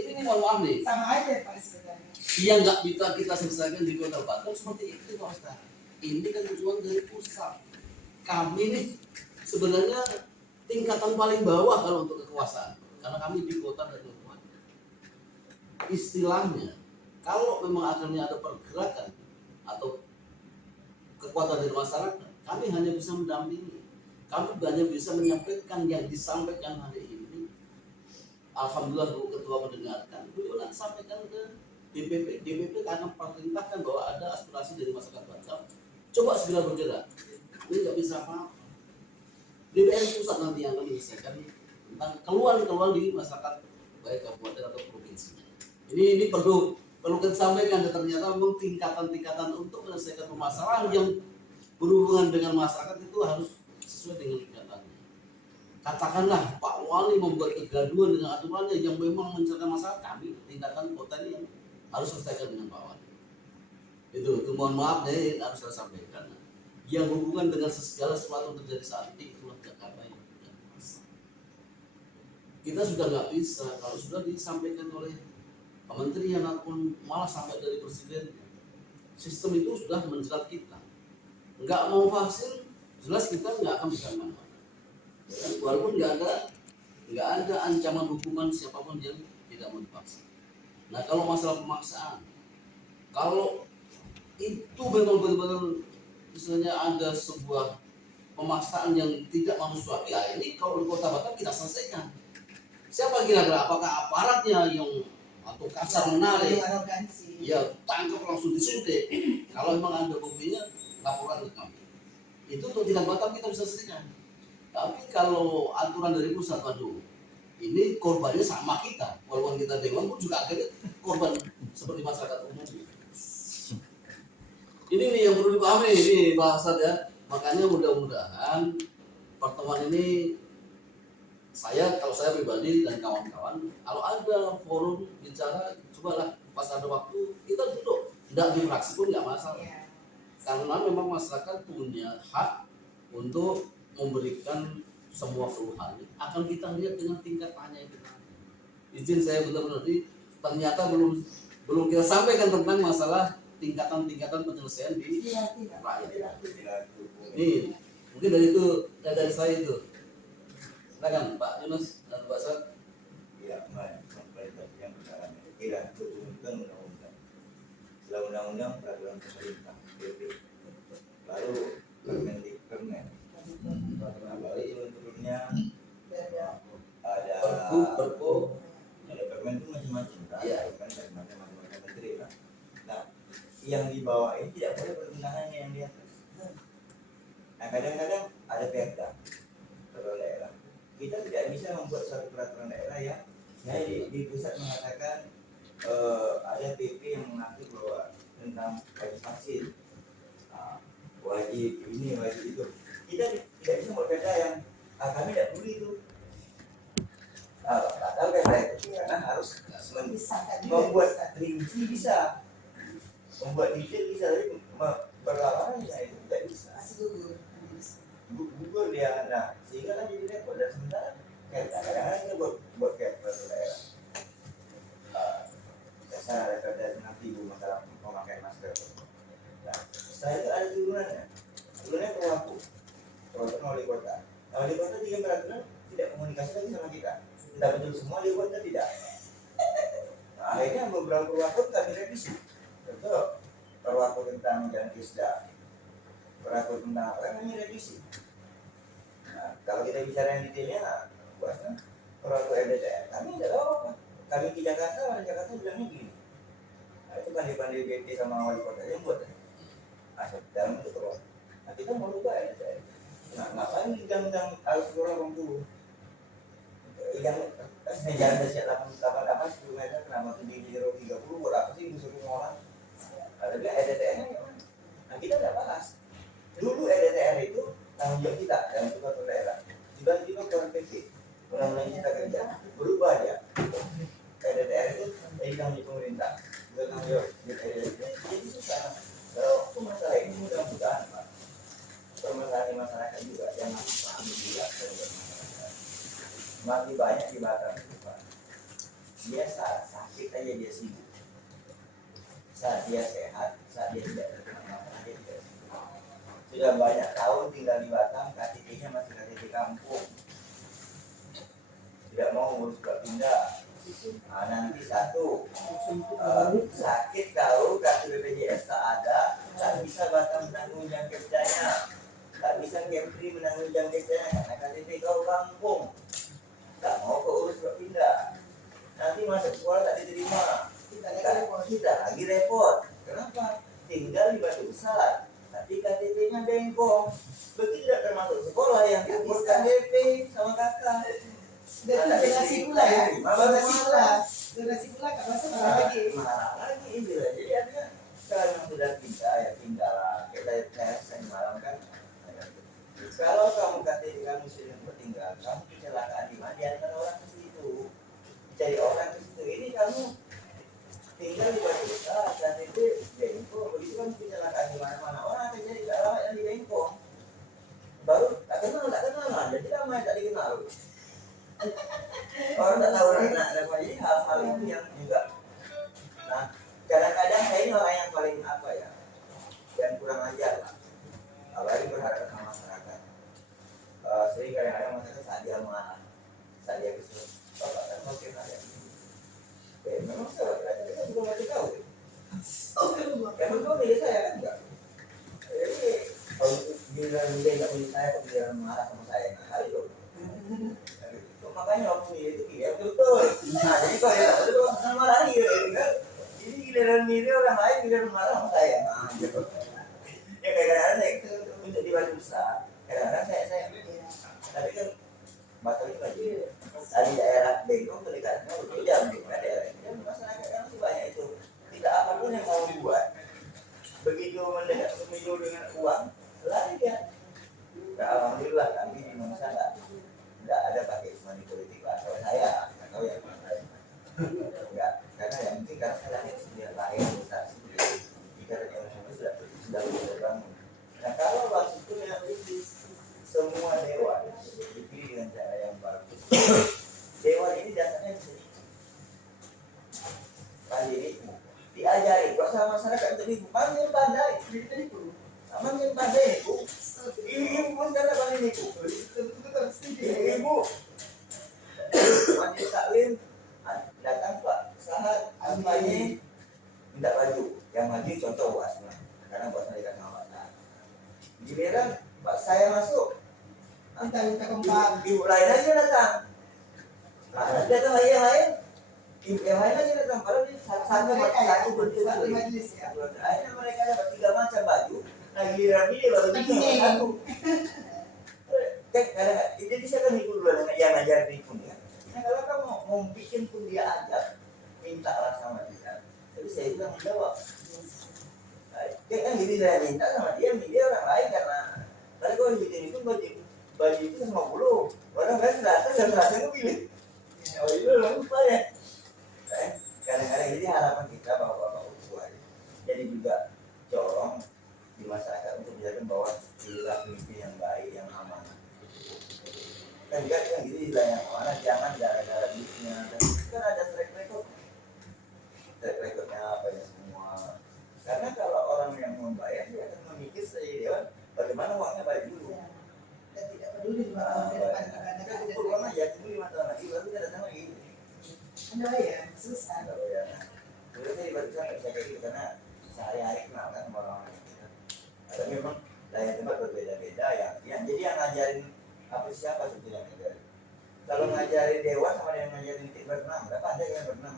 Ini mohon maaf nih. Sama aja Pak sebenarnya. Yang nggak bisa kita selesaikan di Kota Batam seperti itu Pak Ustaz. Ini kan tujuan dari pusat. Kami nih sebenarnya tingkatan paling bawah kalau untuk kekuasaan, karena kami di kota dan kabupaten. Istilahnya, kalau memang akhirnya ada pergerakan atau kekuatan dari masyarakat, kami hanya bisa mendampingi. Kami hanya bisa menyampaikan yang disampaikan hari ini. Alhamdulillah Bu Ketua mendengarkan, beliau nanti sampaikan ke DPP. DPP akan perintahkan bahwa ada aspirasi dari masyarakat Batam. Coba segera bergerak. Ini nggak bisa apa-apa. DPR pusat nanti yang akan menyelesaikan tentang keluhan-keluhan di masyarakat baik kabupaten atau provinsi. Ini perlu perlu kita sampaikan, dan ternyata memang tingkatan-tingkatan untuk menyelesaikan permasalahan yang berhubungan dengan masyarakat itu harus sesuai dengan tingkatannya. Katakanlah Pak Wali membuat kegaduhan dengan aturannya yang memang menyelesaikan masalah, kami tingkatan kota ini yang harus selesaikan dengan Pak Wali. Itu mohon maaf deh, harus saya sampaikan. Yang hubungan dengan segala sesuatu terjadi saat ini, itulah Jakarta yang punya masalah. Kita sudah nggak bisa kalau sudah disampaikan oleh kementerian ataupun malah sampai dari presiden, sistem itu sudah menjerat kita. Nggak mau vaksin, jelas kita nggak akan bisa kemana-mana. Walaupun nggak ada ancaman hukuman siapapun yang tidak mau divaksin. Nah kalau masalah pemaksaan, kalau itu benar-benar misalnya ada sebuah pemaksaan yang tidak manusiawi, ya ini kalau di Kota Batam kita selesaikan. Siapa kira-kira, apakah aparatnya yang atau kasar menarik, ya tangkap langsung disuntik. Kalau memang ada buktinya, laporan ke kami. Itu untuk tingkat Batam kita bisa selesaikan. Tapi kalau aturan dari pusat, waduh, ini korbannya sama kita. Walaupun kita dewan pun juga akhirnya korban seperti masyarakat umum. Ini nih yang perlu dipahami, ini bahasa ya. Makanya mudah-mudahan pertemuan ini kalau saya pribadi dan kawan-kawan, kalau ada forum bicara, cobalah pas ada waktu kita duduk, tidak di fraksi pun nggak masalah. Karena memang masyarakat punya hak untuk memberikan semua keluhan. Akan kita lihat dengan tingkatannya itu. Izin saya benar-benar ternyata belum kita sampaikan tentang masalah tingkatan-tingkatan penyelesaian di rakyat. Nih, mungkin dari saya itu. Silakan Pak Yunus dan Pak Sat. Ya, yang pertama kira turunkan undang-undang. Setelah undang-undang peraturan pemerintah PP, baru permen. Baru itu turunnya ada Perpu. Ada permen itu macam-macam. Iya. Kan macam-macam menteri lah. Nah, yang di bawah ini tidak boleh perundangannya yang di atas. Nah, kadang-kadang ada perda peraturan daerah. Kita tidak bisa membuat suatu peraturan daerah yang di pusat mengatakan ada PP yang mengatur bahwa tentang wajib vaksin, wajib ini, wajib itu. Kita tidak bisa membuat perda yang kami tidak perlu itu. Atau perda itu karena harus membuat rinci bisa, membuat detail bisa, tapi berlawanan itu tidak bisa. Gugur dia, nah sehingga kan jadi repot. Dan sementara kadang-kadang kita buat kayak peraturan daerah. Saya ada kerja nanti ibu masalah memakai masker. Nah, saya itu ada turunannya perlaku wali kota. Nah, wali kota juga peraturan tidak komunikasi lagi sama kita. Tidak betul semua wali kota tidak. Nah, akhirnya beberapa perlaku kami revisi. Betul. Perlaku tentang jalan kisda, perlaku tentang apa kami revisi. Nah, kalau kita bicara yang detailnya, buatnya perlaku RDTR kami tidak tahu apa. Kami di Jakarta, orang Jakarta bilangnya gini. Nah, itu pandai-pandai BT sama wali kota yang buat. Asal dalam itu perlu. Nah, kita mau rubah RDTR. Nah, ngapain undang-undang harus kurang 80? Yang jalan dari 88 10 meter, kenapa tuh di 30 buat apa sih disuruh orang? Ada dia RDTR-nya gimana? Nah, kita tidak bahas. Dulu RDTR itu tanggung jawab kita dalam suatu daerah. Tiba-tiba keluar PP, undang-undang kita kerja berubah aja. RDTR itu tanggung jawab pemerintah, bukan tanggung jawab RDTR. Jadi susah. Kalau masalah ini mudah-mudahan Pak, permasalahan masyarakat juga yang harus pahami juga masyarakat. Makin banyak di Batam itu Pak. Dia sakit aja dia sibuk. Saat dia sehat, saat dia tidak terkena masalah dia tidak sibuk. Sudah banyak tahun tinggal di Batam, KTP-nya masih KTP kampung. Tidak mau ngurus pindah. Nah, nanti satu sakit tahu kartu BPJS tak ada, tak bisa Batam menanggung jangkesnya, tak bisa Kepri menanggung jangkesnya karena KTP kau kampung, tak mau kau urus pindah. Nanti masuk sekolah tak diterima, kita lagi repot. Kenapa? Tinggal di Batu Besar, tapi KTP-nya bengkok. Begitu tidak termasuk sekolah yang urus KTP sama kakak. Dari pula ya, Durasi pula nggak masuk marah lagi. Marah lagi itu. Jadi artinya kalau yang sudah pindah ya tinggallah. Kita tes yang malam kan. Kalau kamu kamu sudah bertinggal, kamu kecelakaan di mana? Diantar orang ke situ, cari orang ke situ. Ini kamu tinggal di batu besar dan itu bengkok, begitu kan kecelakaan di mana-mana orang akan cari ke alamat yang di bengkok. Baru tak kenal, jadi ramai tak dikenal. Orang tak tahu nak jadi hal-hal itu yang juga. Nah, kadang-kadang saya ini orang yang paling apa ya, yang kurang ajar lah. Apalagi berhadapan sama masyarakat. Sering kadang-kadang masyarakat saat dia marah, saat dia kesel, bapak kan mau kena ya. Memang saya belum masih tahu. Memang kau milih saya kan enggak? Jadi kalau bila dia nggak milih saya, kalau dia marah sama saya, nah kali itu. Makanya waktu milih itu dia betul. Nah jadi kalau dia tak betul, sama marah dia, kan? Jadi giliran milih orang lain, giliran marah sama saya. Nah gitu. Ya kadang-kadang saya untuk di batu besar, kadang-kadang saya tapi kan batu itu lagi dari daerah Bengkong ke dekatnya udah jam di daerah ini dan masyarakat kan masih banyak itu tidak apapun yang mau buat begitu mendekat pemilu dengan uang lari dia. Nah, alhamdulillah kami di Indonesia tidak ada pakai money politik lah kalau saya atau yang lain enggak karena yang penting karena saya lahir besar sendiri ibarat emosional sudah berbangun. Nah kalau waktu itu yang itu semua dewan dipilih dengan cara yang bagus. Dewan ini dasarnya bisa kali ini diajari kok sama masyarakat untuk ibu panggil pandai panggil pandai ibu ibu pun karena paling ibu ibu panggil taklim datang pak sahat kampanye tidak maju yang maju contoh wasna karena wasna dikasih sama wasna giliran pak saya masuk Minta kompak. ibu lain aja datang nah datang lagi yang lain ibu yang lain aja datang kalau ini satu Satu majelis ya. akhirnya mereka dapat 3 macam baju nah giliran ini baru 3 satu kadang jadi saya kan ikut dulu yang ngajar di pun ya nah kalau kamu mau bikin pun dia ajar minta lah sama dia tapi saya bilang jawab kan jadi saya minta sama dia orang lain karena tadi kalau bikin itu baju itu 50 orang kan 100 yang pilih oh itu lupa ya kadang-kadang jadi harapan kita bapak-bapak tua jadi juga corong di masyarakat untuk menjadikan bahwa inilah pemimpin yang baik yang aman dan juga yang gitu yang mana jangan gara-gara duitnya kan ada track recordnya apa ya semua karena kalau orang yang membayar dia akan memikir saja dewan bagaimana uangnya balik dulu Dan tidak peduli di bawah kita kumpul uang aja tunggu 5 tahun lagi baru kita datang lagi Anda ya susah. kalau ya dulu saya di Batu nggak bisa kayak gitu karena sehari-hari kenal kan sama orang kita tapi memang lain tempat berbeda-beda ya jadi yang ngajarin apa siapa sebetulnya ngajarin kalau ngajarin dewan sama yang ngajarin titik berenang berapa ada yang berenang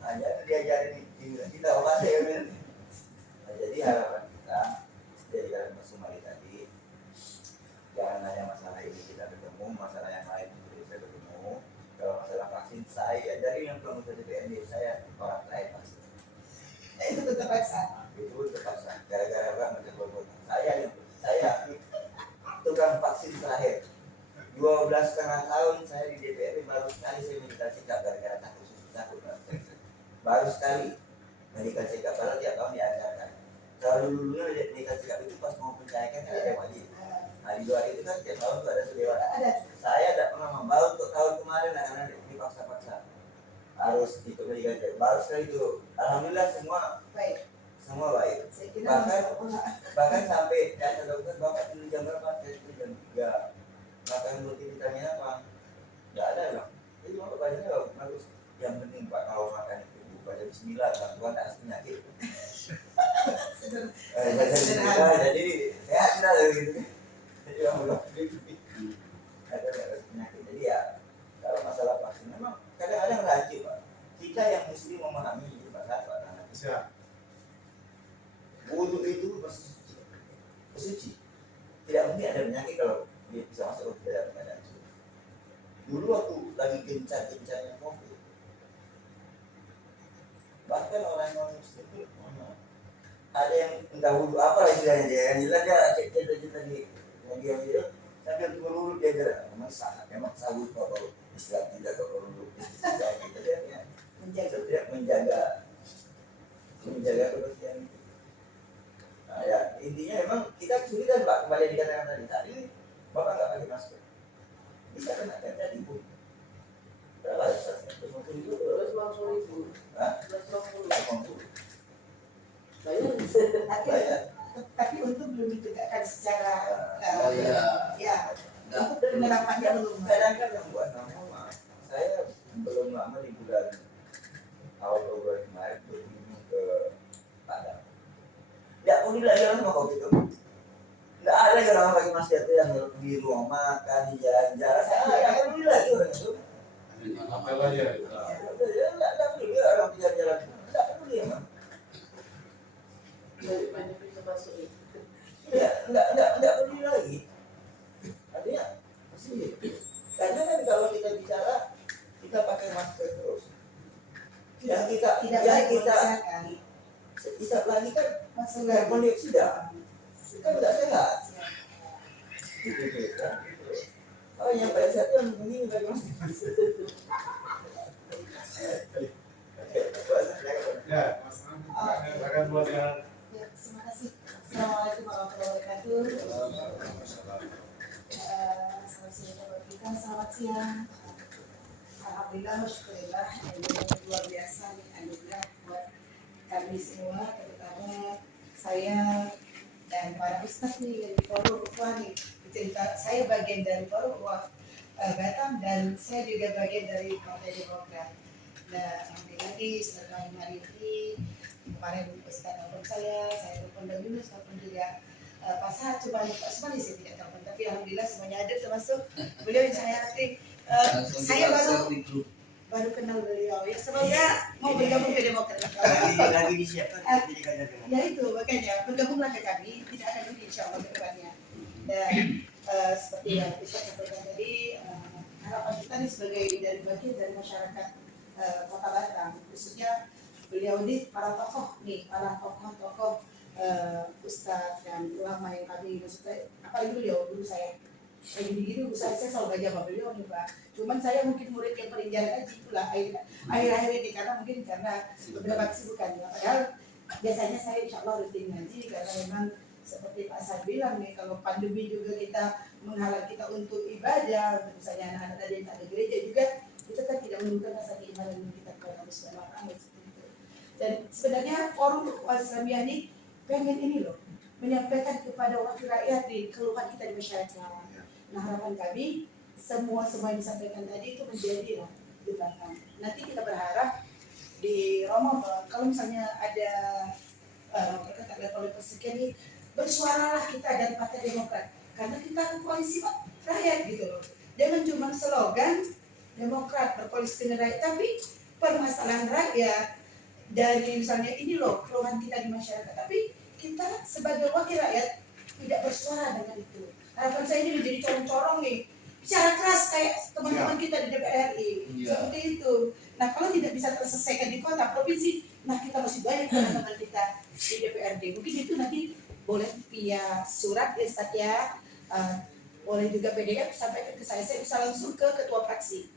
hanya diajarin kita apa ada yang berenang nah, jadi harapan kita jadi kalian Mas tadi jangan hanya masalah ini kita ketemu masalah yang lain juga bisa ketemu kalau masalah vaksin saya dari yang belum ke DPRD saya orang lain pasti Itu tetap paksa. itu terpaksa gara-gara apa macam bobot saya tukang vaksin terakhir 12,5 tahun saya di DPR baru sekali saya medical check up gara-gara takut baru sekali medical check up padahal tiap tahun diajarkan kalau dulunya medical check up itu pas mau pencayakan kan ada wajib nah di luar itu kan tiap tahun tuh ada sedewan Ada. saya tidak pernah membawa untuk tahun kemarin karena dipaksa-paksa harus ikut medical check baru sekali itu alhamdulillah semua baik Saya kira bahkan sampai kata dokter bapak tidur jam berapa saya tidur jam 3 makan multivitamin apa nggak ada bang jadi bapak bacanya bagus yang penting pak kalau makan itu baca bismillah Tuhan tak kasih penyakit jadi sehat kita gitu jadi yang belum ada penyakit jadi ya kalau masalah vaksin memang kadang-kadang rancu pak kita yang muslim memahami masalah pak wudhu itu bersuci tidak mungkin ada penyakit kalau dia bisa masuk ke dalam keadaan suci dulu waktu lagi gencar-gencarnya COVID Bahkan orang non muslim itu ada yang entah wudhu apa lah istilahnya dia, yang jelas dia cerita di media itu sambil berwudhu dia gerak, memang sahut kalau istilah tidak kalau wudhu gitu dia menjaga kebersihan. Nah, ya intinya memang kita kesulitan Pak, kembali dikatakan tadi Bapak nggak pakai masker bisa kena tadi Bu. Berapa? 150.000. Hah? 150.000. Tapi untuk belum ditegakkan secara ya Nggak. untuk penerapannya belum. Kadang-kadang buat nama saya belum lama di bulan awal Februari kemarin berkunjung ke Padang. Tidak boleh lagi orang mau COVID itu. Tidak ada yang orang pakai masker itu yang di ruang makan, di jalan-jalan. Saya tidak peduli lagi orang itu. Apa lagi ya? Tidak peduli orang di jalan-jalan. Tidak peduli emang. Ya, tidak peduli lagi. Artinya, masih. Karena kan kalau kita bicara, kita pakai masker terus. Yang kita isap lagi kan karbon dioksida. Kan tidak sehat. Gitu kan. Oh, yang paling sehat yang begini pakai masker. Ya, Mas silakan buat yang Ya, terima kasih. Assalamualaikum warahmatullahi wabarakatuh. Selamat siang buat kita, selamat siang. Alhamdulillah, syukurillah, ini luar biasa nih, alhamdulillah buat kami semua, terutama saya dan para ustadz nih dari Forum Ukhuwah nih. Cerita saya bagian dari Forum Ukhuwah Batam dan saya juga bagian dari Partai Demokrat. Nah, alhamdulillah nih setelah hari ini kemarin Ustaz telepon saya telepon dan Yunus telepon juga Pak Sahad, cuma Pak Sumani saya tidak telepon, tapi alhamdulillah semuanya ada termasuk beliau yang saya hati. Saya baru kenal beliau ya, semoga mau bergabung ke Demokrat. Lagi disiapkan. Ya itu makanya bergabunglah ke kami, tidak akan rugi insya Allah ke depannya. Dan seperti yang Ustaz sampaikan tadi, harapan kita nih sebagai dari bagian dari masyarakat Kota Batam, khususnya beliau ini para tokoh Ustadz dan ulama yang kami maksudnya apalagi beliau dulu saya kayak gini dulu saya selalu belajar sama beliau nih Pak. Cuman saya mungkin murid yang paling jarang aja itulah akhir-akhir ini karena beberapa kesibukan ya. Padahal biasanya saya insya Allah rutin ngaji karena memang seperti Pak Sad bilang nih kalau pandemi juga kita menghalang kita untuk ibadah, untuk misalnya anak-anak tadi yang tak ada gereja juga kita kan tidak menunjukkan rasa keimanan kita kepada Allah Subhanahu wa Ta'ala. Dan sebenarnya Forum Ukhuwah Islamiyah ini pengen ini loh menyampaikan kepada wakil rakyat di keluhan kita di masyarakat. Nah harapan kami semua yang disampaikan tadi itu menjadi lah di belakang. Nanti kita berharap di Ramadan kalau misalnya ada mereka tak ada oleh persekian ini bersuaralah kita dari Partai Demokrat karena kita koalisi rakyat gitu loh. Jangan cuma slogan Demokrat berkoalisi dengan rakyat, tapi permasalahan rakyat dari misalnya ini loh keluhan kita di masyarakat, tapi kita sebagai wakil rakyat tidak bersuara dengan itu. Harapan saya ini menjadi corong-corong nih, bicara keras kayak teman-teman kita di DPR RI, seperti itu. Nah kalau tidak bisa terselesaikan di kota provinsi, nah kita masih banyak teman-teman kita di DPRD. Mungkin itu nanti boleh via surat ya Ustaz ya, boleh juga PDF sampaikan ke saya bisa langsung ke ketua fraksi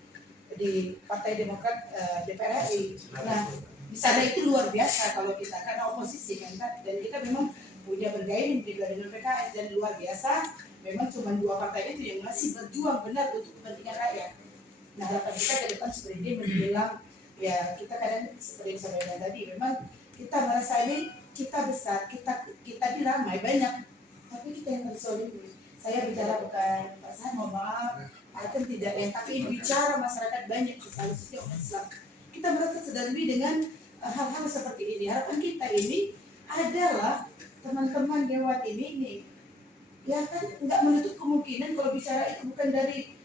di Partai Demokrat DPR RI. Nah di sana itu luar biasa kalau kita karena oposisi kan, dan kita memang punya bergaining juga dengan PKS dan luar biasa. Memang cuma dua partai itu yang masih berjuang benar untuk kepentingan rakyat. Nah harapan kita ke depan seperti ini menjelang ya kita kadang seperti yang saya bilang tadi, memang kita merasa ini kita besar, kita di ramai banyak, tapi kita yang tersolid. Saya bicara bukan Pak Sahad, mohon maaf, akan tidak ya, tapi ini bicara masyarakat banyak khususnya umat Islam. Kita merasa sedari dengan hal-hal seperti ini. Harapan kita ini adalah teman-teman Dewan ini ya kan nggak menutup kemungkinan kalau bicara itu bukan dari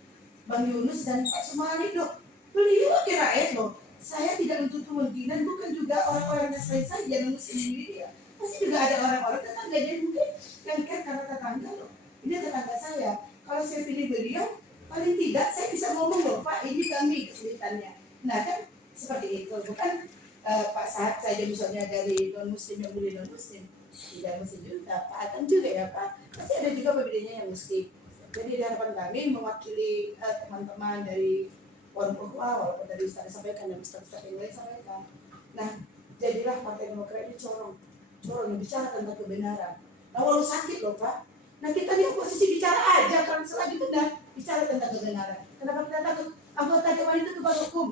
Bang Yunus dan Pak Sumani loh. Beliau rakyat loh. Saya tidak menutup kemungkinan bukan juga orang-orang yang saja yang ngurus ini ya. Pasti juga ada orang-orang tetangga jadi mungkin yang karena tetangga loh. Ini tetangga saya. Kalau saya pilih beliau, paling tidak saya bisa ngomong loh Pak, ini kami kesulitannya. Nah kan seperti itu, bukan Pak Sahat saja misalnya dari non muslim yang boleh non muslim, tidak muslim juga, Pak Atam juga ya Pak, pasti ada juga bedanya yang muslim. Jadi di harapan kami mewakili teman-teman dari Forum Ukhuwah, walaupun dari Ustaz sampaikan dan Ustaz yang lain sampaikan. Nah, jadilah Partai Demokrat ini corong yang bicara tentang kebenaran. Nah, walau sakit loh Pak. Nah, kita di oposisi bicara aja kan selagi benar, bicara tentang kebenaran. Kenapa kita takut? Anggota dewan itu kepada hukum.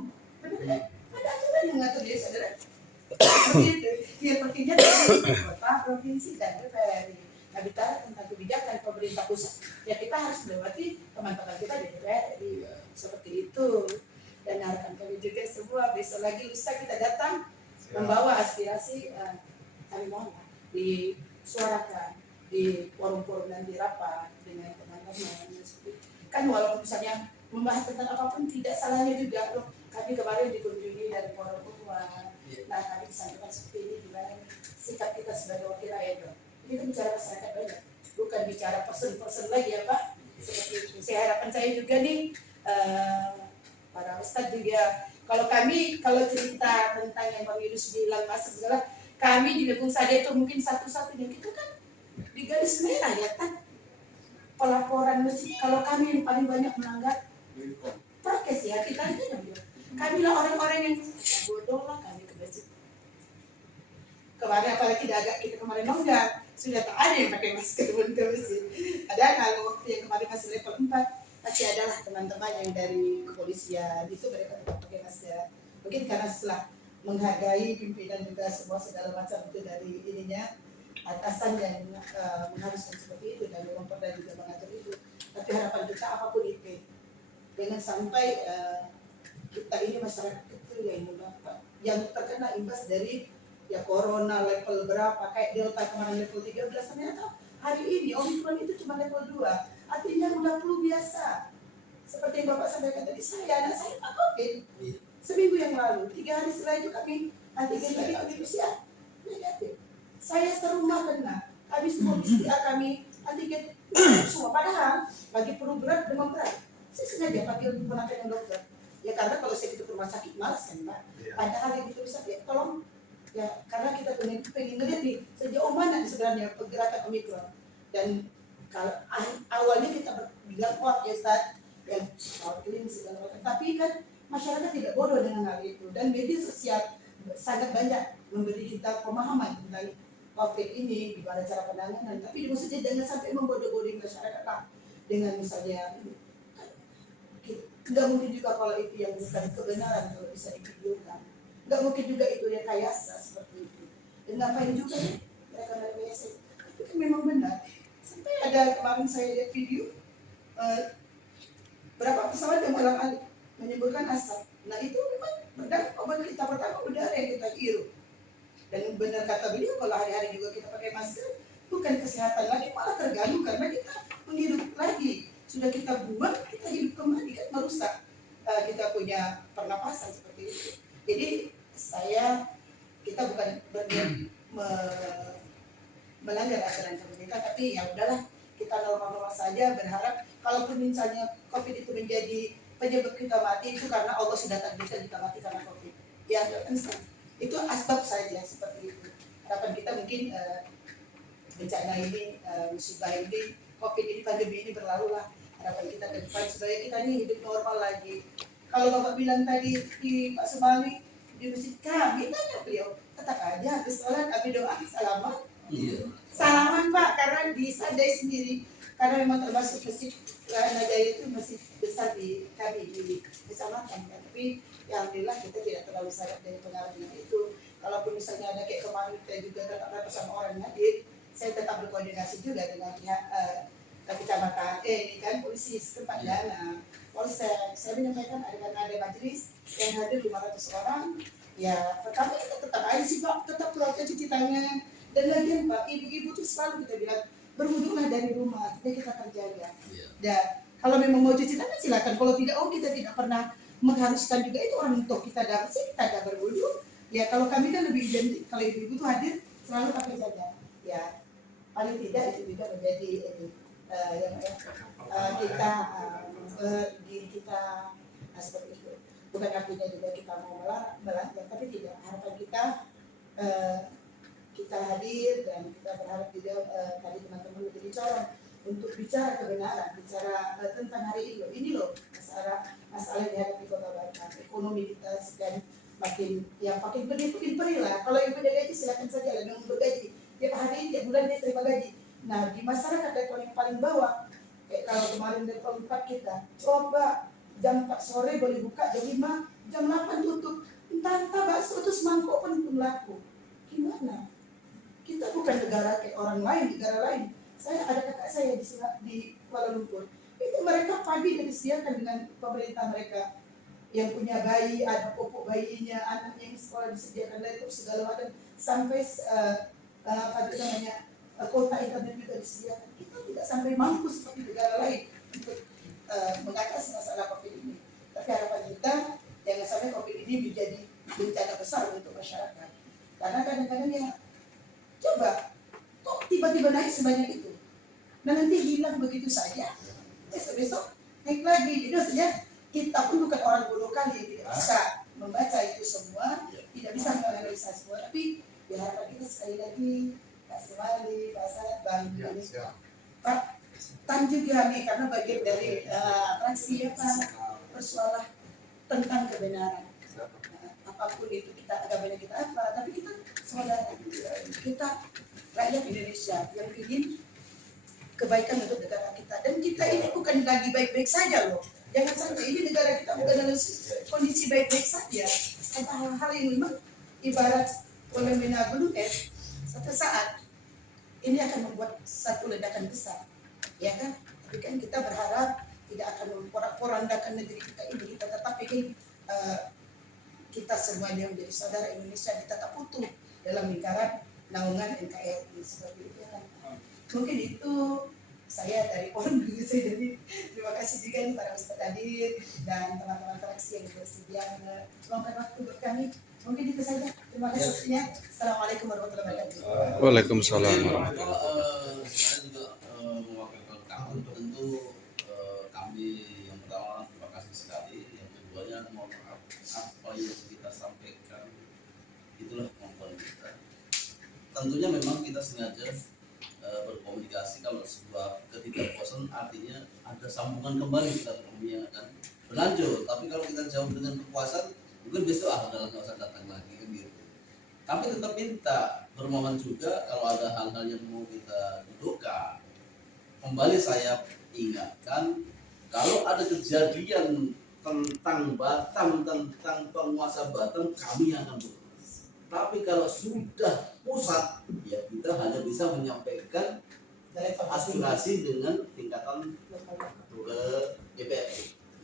Ada aturan yang mengatur ya saudara. Begitu. Yang pentingnya dari kota, provinsi dan DPR. Nah, bicara tentang kebijakan pemerintah pusat, ya kita harus melewati teman-teman kita di DPR. Seperti itu. Dan harapan kami juga semua besok lagi lusa kita datang membawa aspirasi kami mohon disuarakan di forum-forum nanti rapat dengan teman-teman. Kan walaupun misalnya membahas tentang apapun tidak salahnya juga loh. Kami kemarin dikunjungi dari Forum Ukhuwah. Nah, kami disampaikan seperti ini gimana sikap kita sebagai wakil rakyat dong. Kita bicara masyarakat banyak, bukan bicara person lagi ya Pak. Seperti itu. Saya harapan saya juga nih para ustadz juga. Kalau cerita tentang yang Bang Yunus bilang masuk segala, kami di Lebung Sadia itu mungkin satu-satunya itu kan di garis merah ya kan. Pelaporan masjid kalau kami yang paling banyak melanggar prokes ya kita aja yang bilang. Kami lah orang-orang yang bodoh lah kami ke masjid. Kemarin apalagi kita kemarin longgar sudah tak ada yang pakai masker pun ke masjid. Ada kalau waktu yang kemarin masih level 4 masih adalah teman-teman yang dari kepolisian itu mereka tidak pakai masker. Mungkin karena setelah menghargai pimpinan juga semua segala macam itu dari ininya atasan yang mengharuskan seperti itu dan memang pernah juga mengatur itu. Tapi harapan kita apapun itu jangan sampai kita ini masyarakat kecil yang terkena imbas dari ya corona level berapa kayak delta kemarin level 13 ternyata hari ini Omicron itu cuma level 2 artinya udah flu biasa seperti yang Bapak sampaikan tadi anak saya Pak COVID seminggu yang lalu 3 hari setelah itu kami antigen lagi kami PCR negatif saya serumah kena habis semua PCR kami antigen semua padahal bagi perlu berat demam berat saya sengaja panggil penanganan dokter ya karena kalau saya ke rumah sakit malas kan Pak padahal yang itu bisa ya tolong ya karena kita pengen lihat nih sejauh mana sebenarnya pergerakan Omicron dan kalau awalnya kita bilang wah ya Ustaz yang clean segala macam tapi kan masyarakat tidak bodoh dengan hal itu dan media sosial sangat banyak memberi kita pemahaman tentang COVID ini gimana cara penanganan tapi maksudnya jangan sampai membodoh-bodohi masyarakat lah dengan misalnya nggak mungkin juga kalau itu yang bukan kebenaran kalau bisa divideokan nggak mungkin juga itu yang kayasa seperti itu dan ngapain juga ya mereka biasa itu kan memang benar sampai ada kemarin saya lihat video berapa pesawat yang ulang-alik menimbulkan asap nah itu memang benar obat kita pertama udara yang kita hirup dan benar kata beliau kalau hari-hari juga kita pakai masker bukan kesehatan lagi malah terganggu karena kita menghirup lagi sudah kita buang kita hidup kembali kan merusak kita punya pernapasan seperti itu jadi kita bukan berniat melanggar aturan pemerintah tapi ya udahlah kita normal-normal saja berharap kalaupun misalnya COVID itu menjadi penyebab kita mati itu karena Allah sudah takdirkan kita mati karena COVID ya itu asbab saja seperti itu harapan kita mungkin bencana ini musibah ini COVID ini pandemi ini berlalu lah harapan kita ke depan supaya kita ini hidup normal lagi kalau Bapak bilang tadi di Pak Sumali di masjid kami tanya beliau tetap aja habis sholat habis doa salaman salaman Pak karena di Sadai sendiri karena memang termasuk masjid Najaya itu masih besar di kami di kecamatan ya. Tapi ya alhamdulillah kita tidak terlalu syarat dari pengaruhnya itu kalaupun misalnya ada kayak kemarin kita juga tetap sama orang hadir saya tetap berkoordinasi juga dengan pihak kecamatan ini kan polisi setempat dana polsek saya menyampaikan ada majelis yang hadir 500 orang ya pertama kita tetap aja sih Pak tetap keluarga cuci tangan dan lagian Pak ibu-ibu tuh selalu kita bilang berwuduklah dari rumah supaya kita terjaga dan kalau memang mau cuci tangan silakan kalau tidak kita tidak pernah mengharuskan juga itu orang untuk kita dapat sih kita ada berwuduk ya kalau kami kan lebih identik kalau ibu-ibu tuh hadir selalu pakai jaga ya paling tidak itu juga menjadi kita diri kita seperti itu bukan artinya juga kita mau melanggar, tapi tidak. Harapan kita kita hadir dan kita berharap juga tadi teman-teman menjadi corong untuk bicara kebenaran, bicara tentang hari ini loh masalah yang dihadapi Kota Batam. Ekonomi kita sedang makin perih lah. Kalau ibu ada gaji silakan saja lah yang bergaji. Tiap hari tiap bulan dia terima gaji. Nah di masyarakat level yang paling bawah, kayak kalau kemarin level 4 kita, coba jam 4 sore boleh buka, jam 5, jam 8 tutup. Entah bakso itu semangkuk pun laku. Gimana? Kita bukan negara kayak orang lain, negara lain. Saya ada kakak saya di Kuala Lumpur. Itu mereka pagi sudah disediakan dengan pemerintah mereka yang punya bayi, ada pupuk bayinya, anaknya yang sekolah disediakan laptop segala macam, sampai kuota internet juga disediakan. Kita tidak sampai mampu seperti negara lain untuk mengatasi masalah COVID ini. Tapi harapan kita jangan sampai COVID ini menjadi bencana besar untuk masyarakat. Karena kadang-kadang ya coba kok tiba-tiba naik sebanyak itu, nah nanti hilang begitu saja, besok naik lagi. Jadi maksudnya kita pun bukan orang bodoh kali yang tidak bisa membaca itu semua, tidak bisa menganalisa semua. Tapi diharapkan kita sekali lagi Pak Semali, Pak Saad, Bang Pak Tan juga nih, karena bagian dari fraksi persoalan tentang kebenaran. Apapun itu kita agamanya kita apa, tapi kita saudara, kita rakyat Indonesia yang ingin kebaikan untuk negara kita. Dan kita ini bukan lagi baik-baik saja loh. Jangan sampai ini negara kita bukan dalam kondisi baik-baik saja. Ada hal-hal yang memang ibarat fenomena gunung es, suatu saat ini akan membuat satu ledakan besar, ya kan? Tapi kan kita berharap tidak akan memporak-porandakan negeri kita ini. Kita tetap ingin kita semuanya menjadi saudara Indonesia tetap utuh dalam lingkaran naungan NKRI seperti itu ya. Mungkin itu saya dari pohon dulu saya. Jadi terima kasih juga nih para ustadz hadir dan teman-teman fraksi yang bersedia meluangkan waktu buat kami. Mungkin itu saja. Terima kasih waktunya. Assalamualaikum warahmatullahi wabarakatuh. Waalaikumsalam warahmatullahi wabarakatuh. Saya juga mewakilkan kami, tentu kami yang pertama terima kasih sekali, yang keduanya mohon maaf apa yang kita sampaikan itulah kemampuan kita. Tentunya memang kita sengaja berkomunikasi kalau sebuah ketidakpuasan artinya ada sambungan kembali kita yang akan berlanjut. Tapi kalau kita jawab dengan kepuasan, mungkin besok adalah nggak usah datang lagi kan gitu. Tapi tetap minta bermohon juga kalau ada hal-hal yang mau kita dudukkan. Kembali saya ingatkan, kalau ada kejadian tentang Batam, tentang penguasa Batam, kami akan turun. Tapi kalau sudah pusat, ya kita hanya bisa menyampaikan aspirasi dengan tingkatan ke DPR.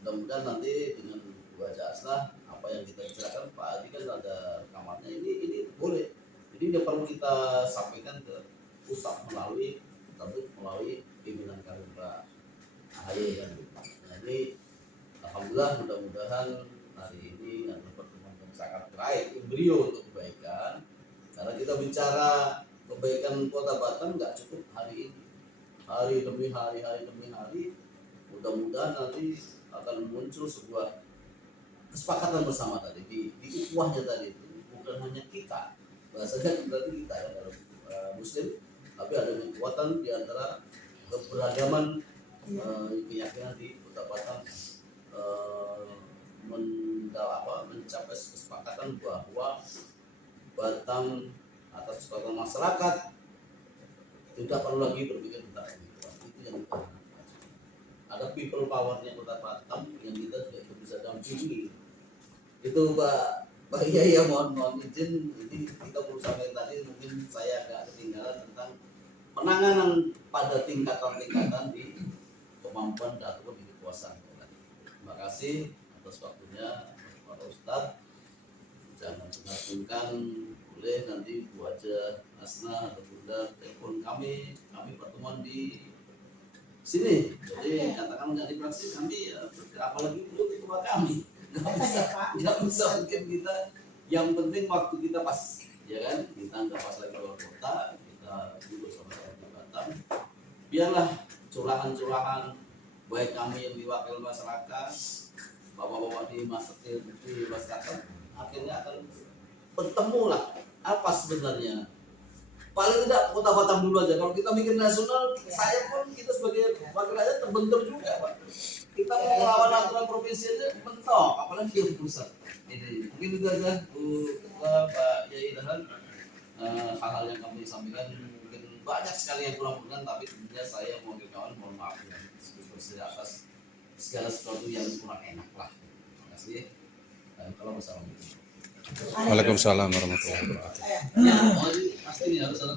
Mudah-mudahan nanti dengan Bu Haja Asnah apa yang kita bicarakan, Pak Adi kan ada kamarnya, ini boleh. Jadi tidak perlu kita sampaikan ke pusat melalui pimpinan kami Pak AHY kan. Jadi alhamdulillah mudah-mudahan hari ini adalah pertemuan yang sangat baik, embrio untuk kebaikan. Karena kita bicara kebaikan Kota Batam nggak cukup hari ini, hari demi hari. Mudah-mudahan nanti akan muncul sebuah kesepakatan bersama tadi di ukhuwahnya tadi itu, bukan hanya kita, bahasanya berarti kita ya dalam Muslim, tapi ada kekuatan di antara keberagaman keyakinan di Kota Batam mencapai kesepakatan bahwa Batam atas kesepakatan masyarakat tidak perlu lagi berpikir tentang itu yang kita ada people powernya Kota Batam yang kita juga bisa dampingi. Itu Pak Kiai ya, mohon izin, ini kita perlu sampaikan tadi, mungkin saya agak ketinggalan tentang penanganan pada tingkatan-tingkatan di kemampuan ataupun di kekuasaan. Terima kasih atas waktunya Pak Ustadz. Jangan sungkan boleh nanti Bu Haja Asnah atau Bunda telepon kami pertemuan di sini. Jadi katakan menjadi fraksi kami ya, apalagi perlu ketua kami. Nggak bisa mungkin kita, yang penting waktu kita pas, ya kan? Kita nggak pas lagi keluar kota, kita duduk sama-sama di Batam. Biarlah curahan-curahan baik kami yang diwakil masyarakat bapak-bapak di masyarakat akhirnya akan bertemu lah apa sebenarnya. Paling tidak Kota Batam dulu aja. Kalau kita mikir nasional, saya pun kita sebagai wakil rakyat terbentur juga, Pak. Kita mau melawan aturan provinsi aja mentok, apalagi yang pusat. Ini mungkin itu aja, Pak Yai Dahan. Hal-hal yang kami sampaikan mungkin banyak sekali yang kurang berkenan, tapi tentunya saya mau kawan mohon maaf ya atas segala sesuatu yang kurang enak lah. Terima kasih. Kalau masalah itu. Waalaikumsalam warahmatullahi wabarakatuh. Ya, pasti ini harus ada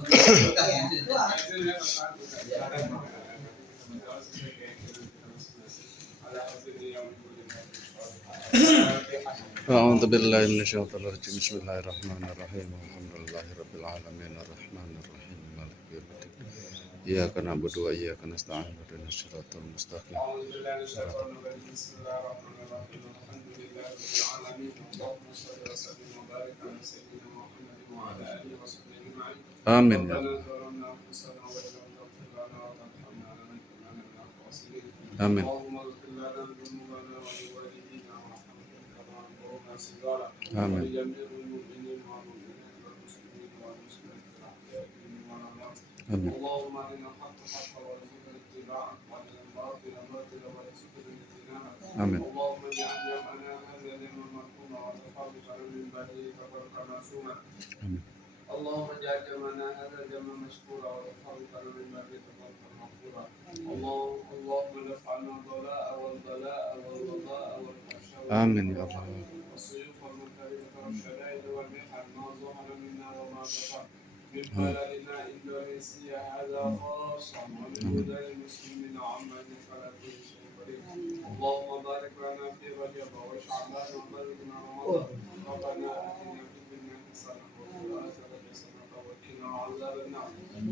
A'udzu billahi minasyaitonir rajim. Bismillahirrahmanirrahim. Alhamdulillahirabbil alamin arrahmanir rahim maliki yaumiddin. Iyyaka na'budu wa iyyaka nasta'in ihdinas siratal mustaqim. Amin ya Allah. Amin. Amin. Amin. اللهم ارنا الحق حقا وارزقنا اتباعه وارنا الباطل باطلا وارزقنا اجتنابه. Amin. اللهم اجعل جمعنا هذا جمعا مرحوما وتفرقنا من بعده تفرقا معصوما. Amin. اللهم اجعل جمعنا هذا جمعا مشكورا وتفرقنا من بعده تفرقا مغفورا. اللهم نفعنا الضلاء والبلاء والوضاء والفحشاء Amin ya Allah. والسيوف والمكاره والشدائد والمحن ما ظهر منا وما بطن من بلدنا اندونيسيا هذا خاصا ومن بلدان المسلمين عامة فلا كل شيء قريب. اللهم بارك لنا في رجب وشعبان وبلغنا رمضان. ربنا اتنا في الدنيا حسنه وفي الاخره حسنه وقنا عذاب النار.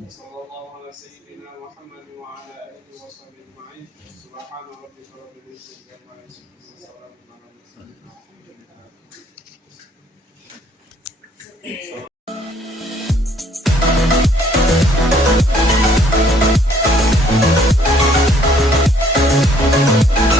صلى الله على سيدنا محمد وعلى اله وصحبه اجمعين. سبحان ربك رب العزه عما يصفون وسلام على المرسلين والحمد لله. Thank you.